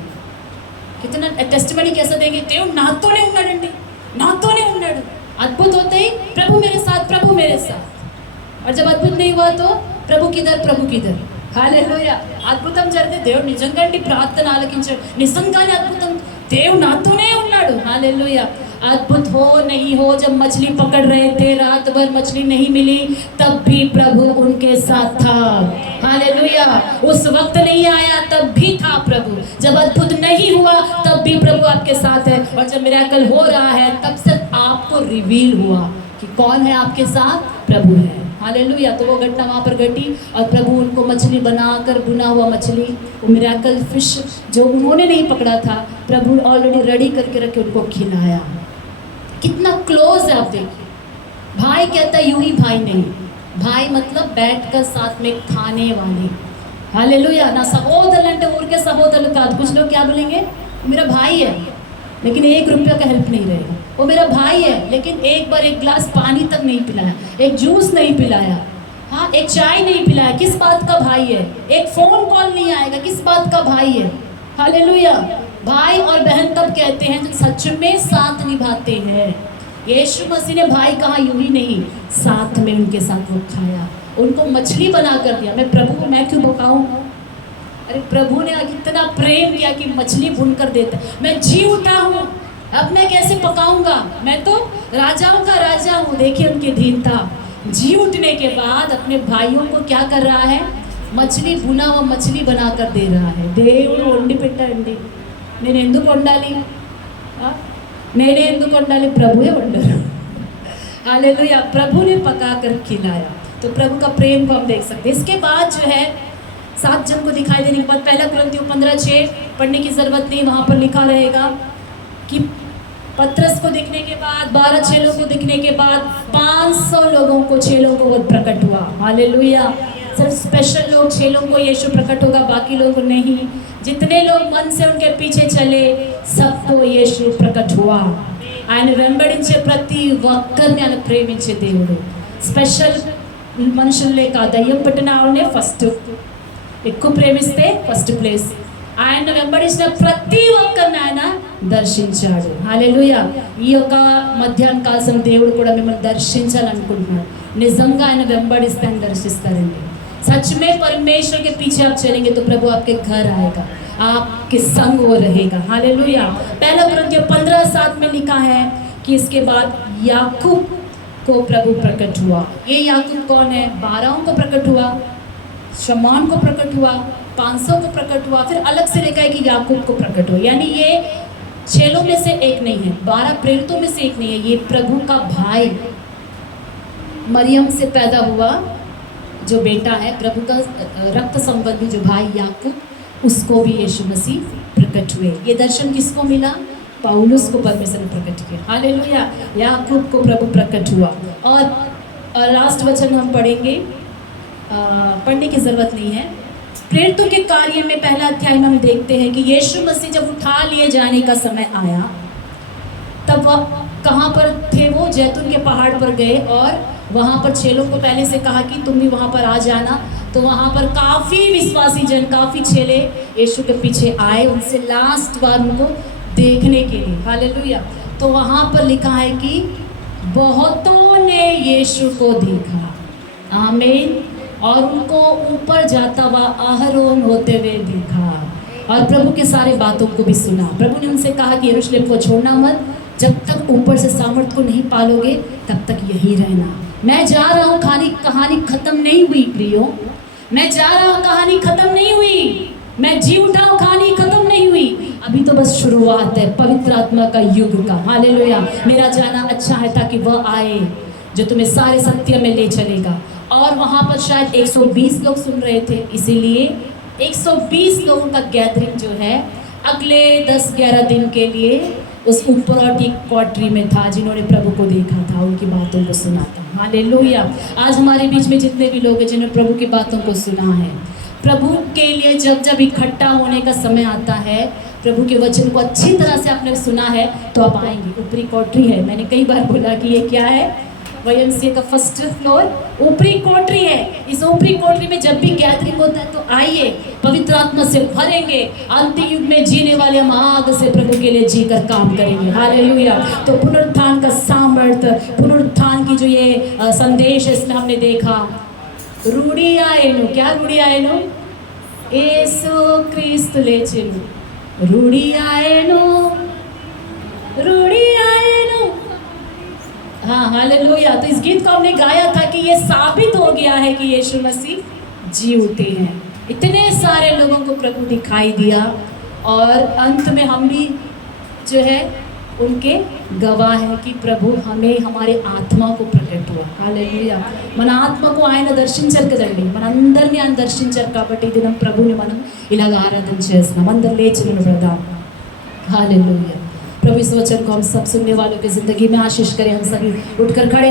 कितना टेस्टिमनी कैसा देंगे? देव नातोने उन्नाडंडी, नातोने उन्नाडु। अद्भुत होते ही प्रभु मेरे साथ, प्रभु मेरे साथ। और जब अद्भुत नहीं हुआ तो प्रभु किधर, प्रभु किधर। हालेलुया। అద్భుతం జరిగితే దేవుడు నిజంగా ప్రార్థన ఆలకించాడు, నిజంగానే అద్భుతం, దేవుడు నాతోనే ఉన్నాడు। हालेलुया। अद्भुत हो नहीं हो, जब मछली पकड़ रहे थे, रात भर मछली नहीं मिली, तब भी प्रभु उनके साथ था। हालेलुया। उस वक्त नहीं आया तब भी था प्रभु, जब अद्भुत नहीं हुआ तब भी प्रभु आपके साथ है, और जब मिरेकल हो रहा है तब से आपको रिवील हुआ कि कौन है आपके साथ? प्रभु है। हालेलुया। तो वो घटना वहाँ पर घटी और प्रभु उनको मछली बनाकर, भुना हुआ मछली, वो मिरेकल फिश जो उन्होंने नहीं पकड़ा था, प्रभु ऑलरेडी रेडी करके रखे उनको खिलाया। कितना क्लोज है आप देखिए। भाई कहता है यूं ही भाई नहीं, भाई मतलब बैठकर साथ में खाने वाले। हालेलुया। ना सहोदर అంటే ఊరికే సహోదరులు కాదు। कुछ लोग क्या बोलेंगे? मेरा भाई है, लेकिन 1 रुपया का हेल्प नहीं रहेगा। वो मेरा भाई है लेकिन एक बार 1 गिलास पानी तक नहीं पिलाया, एक जूस नहीं पिलाया, हाँ एक चाय नहीं पिलाया, किस बात का भाई है? एक फ़ोन कॉल नहीं आएगा, किस बात का भाई है? हालेलुया। भाई और बहन तब कहते हैं जो सच में साथ निभाते हैं। यीशु मसीह ने भाई कहा यूं ही नहीं, साथ में उनके साथ वो खाया, उनको मछली बना कर दिया। मैं प्रभु को मैं क्यों बकाऊं? अरे प्रभु ने कितना प्रेम किया कि मछली भून कर देता। मैं जी उठा हूँ, अब मैं कैसे पकाऊंगा? मैं तो राजाओं का राजा हूँ। देखिए उनकी दीनता। जी उठने के बाद अपने भाइयों को क्या कर रहा है? मछली भुना हुआ मछली बना कर दे रहा है। దేవుడు వండి పెట్టండి, నేను ఎందుకు వండాలి? నేనే ఎందుకు వండాలి? ప్రభువే వండారు। हालेलुया। प्रभु ने पका कर खिलाया। तो प्रभु का प्रेम को हम देख सकते हैं। इसके बाद जो है 7 जन को दिखाई देने के बाद 1 कुरिन्थियों 15:6 पढ़ने की ज़रूरत नहीं, वहाँ पर लिखा रहेगा कि पतरस को दिखने के बाद 12 चेलों को दिखने के बाद 500 लोगों को, चेलों को वो प्रकट हुआ। हालेलुया। सिर्फ स्पेशल लोग चेलों को यीशु प्रकट होगा, बाकी लोग नहीं। जितने लोग मन से उनके पीछे चले सबको यीशु प्रकट हुआ। ఆయన వెంబడించే ప్రతి ఒక్కరిని ఆయన ప్రేమించే దేవుడు। స్పెషల్ మనుషులే కాదు, దయ్యం పట్టిన ఆవిడనే ఫస్ట్ ఎక్కువ ప్రేమిస్తే ఫస్ట్ ప్లేస్। ఆయన వెంబడించిన ప్రతి ఒక్కరిని ఆయన దర్శించాడు। హల్లెలూయా। ఈ యొక్క మధ్యాహ్న కాలం దేవుడు కూడా మిమ్మల్ని దర్శించాలనుకుంటున్నాడు। నిజంగా ఆయన వెంబడిస్తే ఆయన దర్శిస్తారండి। सच में परमेश्वर के पीछे आप चलेंगे तो प्रभु आपके घर आएगा, आपके संग वो रहेगा। हालेलुया। 1 कुरिन्थियों 15:7 में लिखा है कि इसके बाद याकूब को प्रभु प्रकट हुआ। ये याकूब कौन है? 12 को प्रकट हुआ, शमौन को प्रकट हुआ, 500 को प्रकट हुआ, फिर अलग से लिखा है कि याकूब को प्रकट हुआ। यानी ये चेलों में से एक नहीं है, 12 प्रेरितों में से एक नहीं है। ये प्रभु का भाई मरियम से पैदा हुआ जो बेटा है, प्रभु का रक्त संबंधी जो भाई याकूब, उसको भी यीशु मसीह प्रकट हुए। ये दर्शन किसको मिला? पौलुस को परमेश्वर ने प्रकट किया। हालेलुया। याकूब को प्रभु प्रकट हुआ। और लास्ट वचन हम पढ़ेंगे, पढ़ने की ज़रूरत नहीं है। प्रेरितों के कार्य में 1 अध्याय में हम देखते हैं कि यीशु मसीह जब उठा लिए जाने का समय आया तब वह कहाँ पर थे? वो जैतून के पहाड़ पर गए और वहाँ पर चेलों को पहले से कहा कि तुम भी वहाँ पर आ जाना। तो वहाँ पर काफ़ी विश्वासी जन, काफ़ी चेले यीशु के पीछे आए उनसे लास्ट बार उनको देखने के लिए। हालेलुया। तो वहाँ पर लिखा है कि बहुतों ने यीशु को देखा, आमीन, और उनको ऊपर जाता हुआ आरोहण होते हुए देखा और प्रभु के सारे बातों को भी सुना। प्रभु ने उनसे कहा कि यरूशलेम को छोड़ना मत, जब तक ऊपर से सामर्थ को नहीं पालोगे तब तक यही रहना। मैं जा रहा हूँ, कहानी खत्म नहीं हुई प्रियो। मैं जा रहा हूँ, कहानी खत्म नहीं हुई। मैं जी उठा हूँ, कहानी खत्म नहीं हुई। अभी तो बस शुरुआत है पवित्र आत्मा का युग का। हालेलुया। मेरा जाना अच्छा है ताकि वह आए जो तुम्हें सारे सत्य में ले चलेगा। और वहाँ पर शायद 120 लोग सुन रहे थे, इसीलिए 120 लोगों का गैदरिंग जो है अगले 10-11 दिन के लिए उस ऊपरौटी क्वार्टरी में था, जिन्होंने प्रभु को देखा था, उनकी बातों को सुना था। हालेलुया। आज हमारे बीच में जितने भी लोग हैं जिन्होंने प्रभु की बातों को सुना है, प्रभु के लिए जब इकट्ठा होने का समय आता है, प्रभु के वचन को अच्छी तरह से आपने सुना है तो आप आएंगे। ऊपरी क्वार्टरी है, मैंने कई बार बोला कि ये क्या है? YMCA का 1st फ्लोर ऊपरी कोठरी है। इस ऊपरी कोठरी में जब भी गैदरिंग होता है तो आइए, पवित्र आत्मा से भरेंगे। अंतिम युग में जीने वाले हम आग से प्रभु के लिए जीकर काम करेंगे। हालेलुया। तो पुनरुत्थान का सामर्थ्य, पुनरुत्थान की जो ये संदेश है, इसमें हमने देखा रूढ़ी आएनु। क्या रूढ़ी आएनु? येसु क्रिस्त लेचेनु, रूढ़ी आएनु, रूढ़ी आएनु। हाँ हालेलुया। तो इस गीत को हमने गाया था कि ये साबित हो गया है कि यीशु मसीह जी उठे हैं। इतने सारे लोगों को प्रभु दिखाई दिया और अंत में हम भी जो है उनके गवाह हैं कि प्रभु हमें हमारे आत्मा को प्रकट हुआ। हालेलुया। మన ఆత్మకు ఆయన దర్శించారు కదండి, మనందరినీ ఆయన దర్శించారు కాబట్టి ఈ దినం ప్రభుని మనం ఇలాగ ఆరాధన చేస్తున్నాం। అందరు లేచి నిలబడదాం। हालेलुया। प्रभु इस वचन को हम सब सुनने वालों की ज़िंदगी में आशीष करें। हम सभी उठकर खड़े